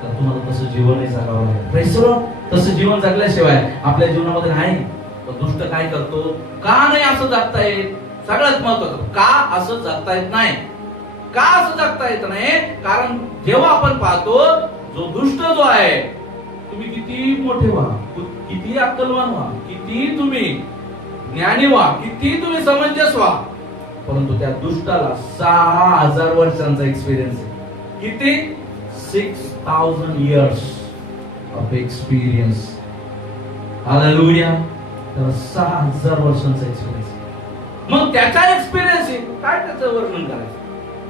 तर तुम्हाला तसं जीवनही जगावं लागेल. Praise the Lord. तसं जीवन जगल्याशिवाय आपल्या जीवनामध्ये नाही. तो दुष्ट काय करतो, का नाही असं जगता येत. सगळ्यात महत्वाचं, का असं जगता येत नाही. का असं जगता येत नाही, कारण जेव्हा आपण पाहतो जो दुष्ट जो आहे, तुम्ही किती मोठे व्हा, किती अक्कलवान व्हा, किती तुम्ही ज्ञानी व्हा, किती तुम्ही समंजस व्हा, परंतु त्या दुष्टाला 6000 वर्षांचा एक्सपिरियन्स आहे. किती? 6000 years ऑफ एक्सपिरियन्स. हालेलुया. तर 6000 वर्षांचा एक्सपिरियन्स. मग त्याच्या एक्सपिरियन्स काय, त्याचं वर्णन करायचं.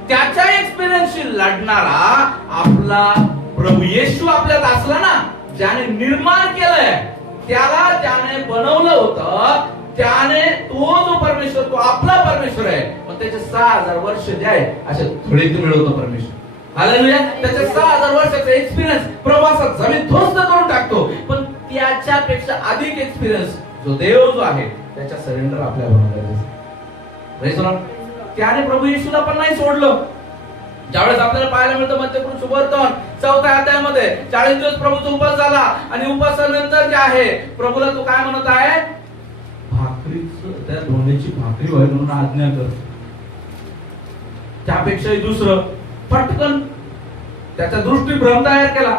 त्याच्या एक्सपिरियन्सशी लढणारा आपला प्रभू येशू आपल्यात असला ना, ज्याने निर्माण केलंय, त्याला ज्याने बनवलं होतं, त्याने, तो जो परमेश्वर, तो आपला परमेश्वर आहे. मग त्याचे 6000 वर्ष जे आहे असे थोडीत मिळवतो परमेश्वर. हालेलुया. त्याचे 6000 वर्षाचा एक्सपिरियन्स प्रवासात जमीन ध्वस्त करून टाकतो. पण त्याच्यापेक्षा अधिक एक्सपिरियन्स जो देव जो आहे, त्याच्या सरेंडर आपल्या बनवलेला. त्याने प्रभू येशूला पण नाही सोडलं. ज्यावेळेस आपल्याला पाहायला मिळतं मध्यपुरुष सुवर्तन 4थ्या अध्यायामध्ये 40 दिवस प्रभूचा उपास झाला आणि उपासानंतर जे आहे, प्रभूला तो काय म्हणत आहे, भाकरीचं, त्या धोंड्याची भाकरी व्हावी म्हणून आज्ञा कर. त्यापेक्षाही दुसरं, पटकन त्याचा दृष्टीभ्रम तयार केला.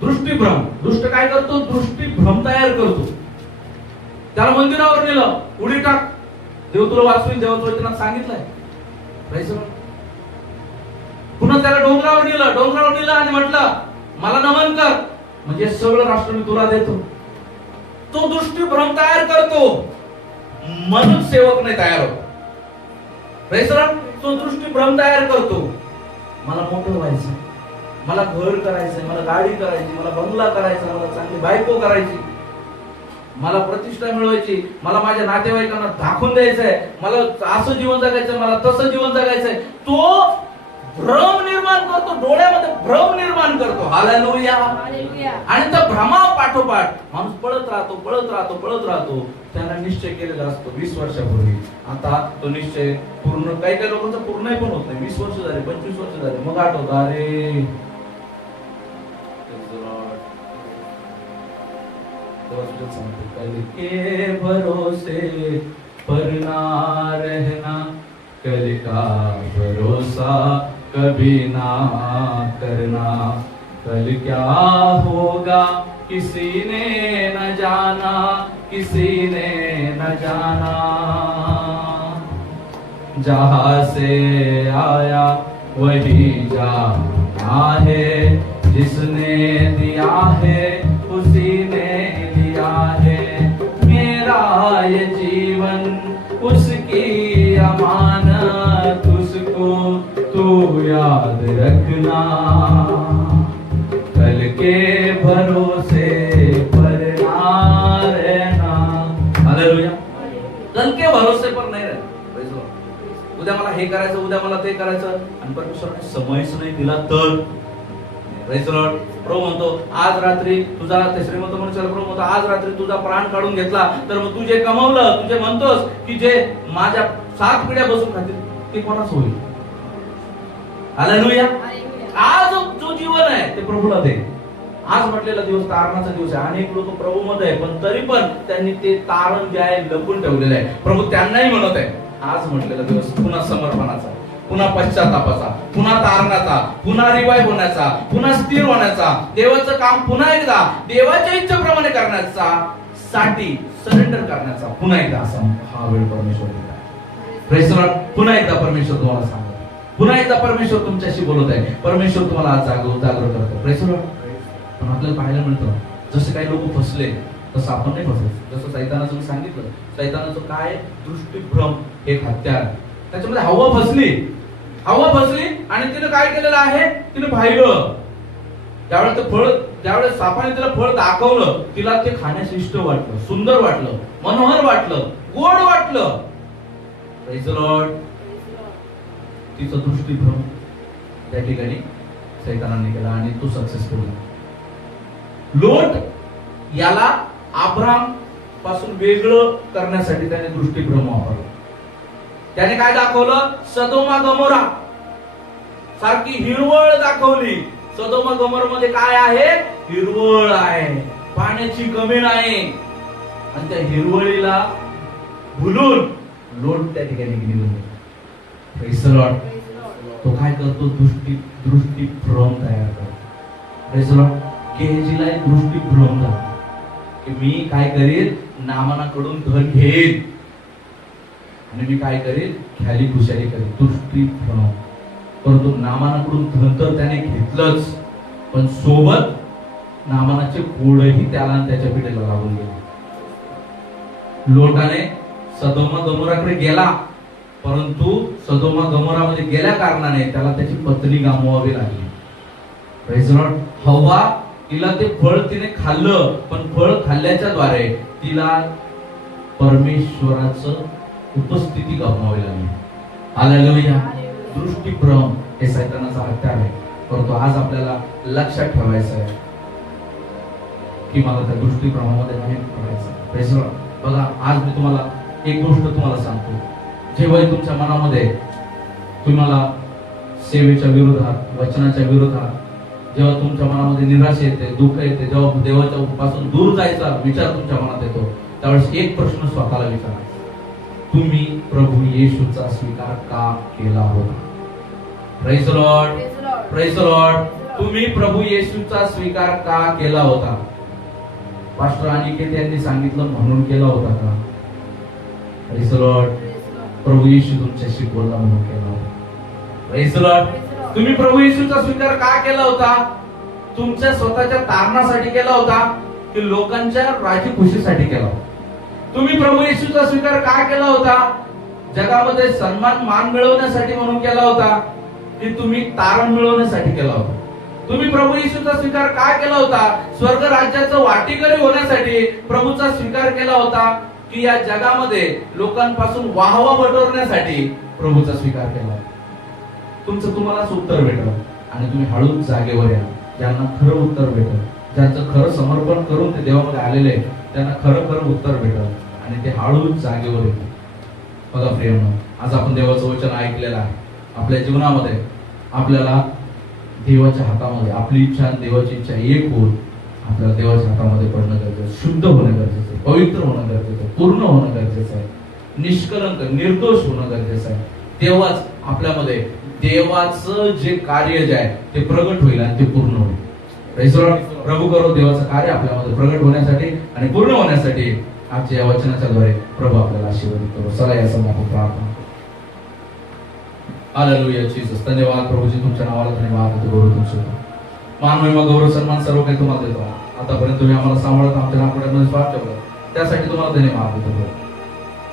दृष्टीभ्रम, दुष्ट काय करतो, दृष्टीभ्रम तयार करतो. त्याला मंदिरावर नेलं, उडी टाक, देव तुला वाचवीन, देवाच्या वचनात सांगितलंय. पुन्हा त्याला डोंगरावर नेलं मला नमन कर, म्हणजे सगळं राष्ट्र मी तुला देतो. तो दृष्टीभ्रम तयार करतो, म्हणून सेवक नाही तयार होत. Praise the Lord. तो दृष्टीभ्रम तयार करतो. मला मोठं व्हायचं, मला घर करायचंय, मला गाडी करायची, मला बंगला करायचा, मला चांगली बायको करायची, मला प्रतिष्ठा मिळवायची, मला माझ्या नातेवाईकांना दाखवून द्यायचंय, मला असं जीवन जगायचंय, मला तसं जीवन जगायचंय. तो भ्रम निर्माण करतो, डोळ्यामध्ये भ्रम निर्माण करतो. हालेलुया. आणि त्या भ्रमा पाठोपाठ माणूस पळत राहतो. त्याला निश्चय केलेला असतो 20 वर्षापूर्वी. आता तो निश्चय पूर्ण, काही लोकांचा पूर्णही पण होत नाही. 20 वर्ष झाले, 25 वर्ष झाले, मग आठवतं, अरे कल के भरोसे पर ना रहना, कल का भरोसा कभी ना करना, कल क्या होगा किसी ने न जाना, किसी ने न जाना. जहां से आया वही जाना है, जिसने दिया है उसी ने लिया है. मेरा ये जीवन उसकी अमानत, उसको तू याद रखना, कल के भरोसे पर ना रहना. हालेलुया. कल के भरोसे पर नाही रहना. उद्या मला हे करायचं, उद्या मला ते करायचं, आणि परमेश्वराने समयच नाही दिला तर. Praise the Lord. प्रभू म्हणतो आज रात्री तुझा, ते श्रीमंत मनुष्याला प्रभू म्हणतो आज रात्री तुझा प्राण काढून घेतला तर मग तू जे कमवलं, तुझे म्हणतोस की जे माझ्या 7 पिढ्या बसून खातील, ते कोणाच होईल. हालेलुया. आज जो जीवन आहे ते प्रभूला दे. आज म्हटलेला दिवस तारणाचा दिवस आहे. अनेक लोक प्रभू मध्ये आहे, पण तरी पण त्यांनी ते तारण जे आहे लपून ठेवलेलं आहे. प्रभू त्यांनाही म्हणत आहे आज म्हटलेला दिवस पुन्हा समर्पणाचा, पुन्हा पश्चातापाचा, पुन्हा तारणाचा, पुन्हा रिवाईव्ह होण्याचा, पुन्हा स्थिर होण्याचा, देवाचं काम पुन्हा एकदा देवाच्या इच्छेप्रमाणे करण्याचा, साठी सरेंडर करण्याचा पुन्हा एकदा असा हा वेळ परमेश्वर देत आहे. Praise the Lord. पुन्हा एकदा परमेश्वर तुम्हाला सांगत आहे, पुन्हा एकदा परमेश्वर तुमच्याशी बोलत आहे, परमेश्वर तुम्हाला आज जागृत करतो. Praise the Lord. पण आपल्याला पाहायला मिळतं जसे काही लोक फसले तसं आपण नाही फसलो. जसं सैतानाचं मी सांगितलं, सैतानाचं काय दृष्टीभ्रम एक हत्यार. त्याच्यामध्ये हवा फसली आणि तिने काय केलेलं आहे, तिने पाहिलं त्यावेळेस ते फळ, ज्यावेळेस सापाने तिला फळ दाखवलं, तिला ते खाण्यास इष्ट वाटलं, सुंदर वाटलं, मनोहर वाटलं, गोड वाटलं. Praise the Lord. तिचं दृष्टीभ्रम त्या ठिकाणी सैतानाने केला आणि तो सक्सेसफुल. लोट याला अब्राम पासून वेगळं करण्यासाठी त्याने दृष्टीभ्रम वापरला. त्याने काय दाखवलं, सदोमा गमोरा सारखी हिरवळ दाखवली. सदोमा गमोरा मध्ये काय आहे, हिरवळ आहे, पाण्याची कमी नाही. आणि त्या हिरवळीला भुलून लोट त्या ठिकाणी गेली. Praise the Lord. तो काय करतो, दृष्टीभ्रम तयार करतो. Praise the Lord. गेहजीला एक दृष्टीभ्रम झाला की मी काय करेल, नामानाकडून धन घेईल आणि मी काय करेल, ख्याली खुशाली करेल. दृष्टीभ्रम. परंतु नामानाकडून धन तर त्याने घेतलंच, पण सोबत नामानाचे कोडही त्याला आणि त्याच्या पिढीला लागून गेले. लोटाने सदोमा गमोराकडे गेला, परंतु सदोमा गमोरामध्ये गेल्या कारणाने त्याला त्याची पत्नी गमवावी लागली. Praise the Lord. हव्वा, तिला ते फळ तिने खाल्लं, पण फळ खाल्ल्याच्या द्वारे तिला परमेश्वराचं उपस्थिती गमवावी लागली. हालेलुया. दृष्टीभ्रम हे सैतानाचा हत्यार आहे. परंतु आज आपल्याला लक्षात ठेवायचं आहे की मला त्या दृष्टीभ्रमामध्ये नाही पडायचं. Praise the Lord. बघा, आज मी तुम्हाला एक गोष्ट तुम्हाला सांगतो. जेव्हा तुमच्या मनामध्ये तुम्हाला सेवेच्या विरोधात, वचनाच्या विरोधात, जेव्हा तुमच्या मनामध्ये निराशा येते, दुःख येते, जेव्हा देवाच्या पासून दूर जायचा विचार तुमच्या मनात येतो, त्यावेळेस एक प्रश्न स्वतःला विचारा, तुम्ही प्रभू येशूचा स्वीकार का केला होता? Praise the Lord. Praise the Lord. तुम्ही प्रभू येशूचा स्वीकार का केला होता? पास्टर अनिकेत यांनी सांगितलं म्हणून केला होता का? Praise the Lord. प्रभू येशू तुमच्याशी बोलला म्हणून केला होता. Praise the Lord. तुम्ही प्रभू येशूचा स्वीकार का केला होता? तुमच्या स्वतःच्या तारणासाठी केला होता की लोकांच्या राजी खुशीसाठी केला होता? तुम्ही प्रभू येशूचा स्वीकार का केला होता? जगामध्ये सन्मान मान मिळवण्यासाठी म्हणून केला होता की तुम्ही तारण मिळवण्यासाठी केला होता? तुम्ही प्रभू येशूचा स्वीकार का केला होता? स्वर्ग राज्याचं वाटेकरी होण्यासाठी प्रभूचा स्वीकार केला होता की या जगामध्ये लोकांपासून वाहवा बटोरण्यासाठी प्रभूचा स्वीकार केला? तुमचं तुम्हालाच उत्तर भेटल आणि तुम्ही हळूच जागेवर या. ज्यांना खरं उत्तर भेटल, ज्यांचं खरं समर्पण करून ते देवामध्ये आलेले आहे, त्यांना खरं खरं उत्तर भेटल आणि ते हळूच जागेवर येतील. बघा प्रियांनो, आज आपण देवाचं वचन ऐकलेलं आहे. आपल्या जीवनामध्ये आपल्याला देवाच्या हातामध्ये आपली इच्छा आणि देवाची इच्छा एक होऊन आपल्याला देवाच्या हातामध्ये पडणं गरजेचं आहे. शुद्ध होणं गरजेचं आहे, पवित्र होणं गरजेचं आहे, पूर्ण होणं गरजेचं आहे, निष्कलंक निर्दोष होणं गरजेचं आहे. तेव्हाच आपल्यामध्ये देवाचं जे कार्य जे आहे ते प्रगट होईल आणि ते पूर्ण होईल. Praise the Lord. प्रभू करो देवाचं कार्य आपल्यामध्ये प्रगट होण्यासाठी आणि पूर्ण होण्यासाठी आजच्या या वचनाच्या द्वारे प्रभू आपल्याला आशीर्वादित करो. चला या समोर आपण प्रार्थना करू. Hallelujah Jesus. धन्यवाद प्रभूजी, तुमच्या नावाला धन्यवाद देतो, गौरव तुमचं. मान महिमा गौरव सन्मान सर्व काही तुम्हाला देतो. आतापर्यंत तुम्ही आम्हाला सांभाळत आमच्या नागपुरामध्ये स्वार्थ ठेवलं, त्यासाठी तुम्हाला धन्यवाद देतो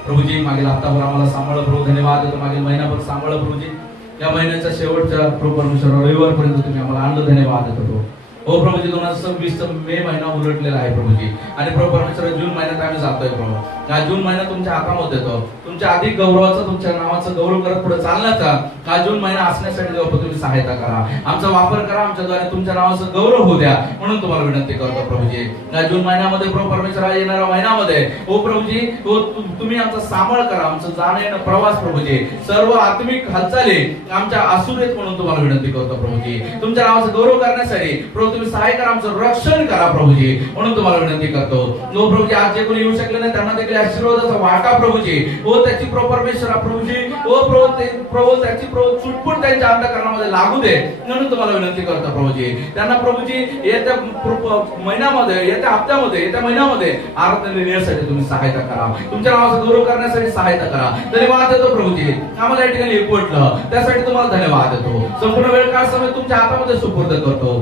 प्रभूजी. मागील हप्ताभर आम्हाला सांभाळलं प्रभू, धन्यवाद देतो. मागील महिनाभर सांभाळलं प्रभूजी. या महिन्याच्या शेवटच्या प्रभू परमेश्वर रविवारपर्यंत तुम्ही आम्हाला आणलं, धन्यवाद देतो. हो प्रभूजी, 2026 मे महिना उलटलेला आहे प्रभूजी आणि प्रभू परमेश्वर जून महिन्यात आम्ही जातोय प्रभू. हा जून महिना तुमच्या हातामध्ये येतो. तुमच्या अधिक गौरवाचा, तुमच्या नावाचं गौरव करत पुढे चालण्याचा हा जून महिना असण्यासाठी देवा तुम्ही सहायता करा, आमचा वापर करा, आमच्याद्वारे तुमच्या नावाचं गौरव होऊ द्या म्हणून तुम्हाला विनंती करतो प्रभूजी. या जून महिन्यामध्ये प्रभू परमेश्वर येणाऱ्या महिन्यामध्ये हो प्रभूजी, हो तुम्ही आमचा सांभाळ करा, आमचं जाणं येणं प्रवास प्रभूजी, सर्व आत्मिक हालचाली आमच्या आसुरेत म्हणून तुम्हाला विनंती करतो प्रभूजी. तुमच्या नावाचं गौरव करण्यासाठी प्रभू तुम्ही सहाय करा, आमचं रक्षण करा प्रभूजी म्हणून तुम्हाला विनंती करतो. हो प्रभूजी, आज जे कोणी येऊ शकले नाही त्यांना देखील आशीर्वादाचा वाटा प्रभूजी, हो त्याची परमेश्वर प्रभूजी, हो प्रभू त्याची चुटपुट त्यांच्या अंतःकरणामध्ये लागू दे म्हणून तुम्हाला विनंती करतो प्रभूजी. त्यांना प्रभूजी येत्या महिन्यामध्ये, येत्या हप्त्यामध्ये, येत्या महिन्यामध्ये आराधना नेण्यासाठी तुम्ही सहायता करा, तुमच्या नावाचा गौरव करण्यासाठी सहायता करा. धन्यवाद देतो प्रभूजी, आम्हाला या ठिकाणी एकवटलं त्यासाठी तुम्हाला धन्यवाद देतो. संपूर्ण वेळ काळ समय तुमच्या हातामध्ये सुपूर्द करतो.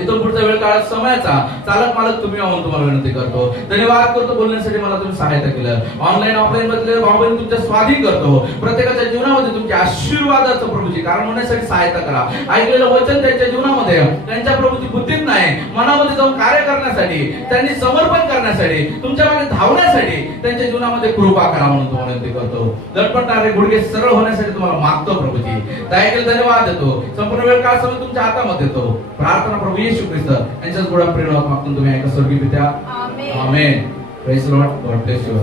इथून पुढचा वेळ काळात समयाचा चालक मालक तुम्ही आहोत तुम्हाला विनंती करतो. धन्यवाद करतो, बोलण्यासाठी मला तुम्ही सहायता केलं. ऑनलाईन ऑफलाईन मधले भावबंद तुमच्या स्वाधीन करतो. प्रत्येकाच्या जीवनामध्ये तुमच्या आशीर्वादाचं प्रभूजी कारण होण्यासाठी सहायता करा. ऐकलेलं वचन त्यांच्या जीवनामध्ये, त्यांच्या प्रभूची बुद्धीत नाही मनामध्ये जाऊन कार्य करण्यासाठी, त्यांनी समर्पण करण्यासाठी, तुमच्या मागे धावण्यासाठी त्यांच्या जीवनामध्ये कृपा करा म्हणून तुम्हाला विनंती करतो. दडपणारे गुडघे सरळ होण्यासाठी तुम्हाला मागतो प्रभूजी. ऐकलं धन्यवाद देतो. संपूर्ण वेळ काळ समय तुमच्या हातामध्ये येतो. प्रार्थना प्रभू येशू ख्रिस्त यांच्याच गोडा प्रेमात मागून तुम्ही ऐका स्वर्गीय पित्या. Amen. Praise the Lord. God bless you.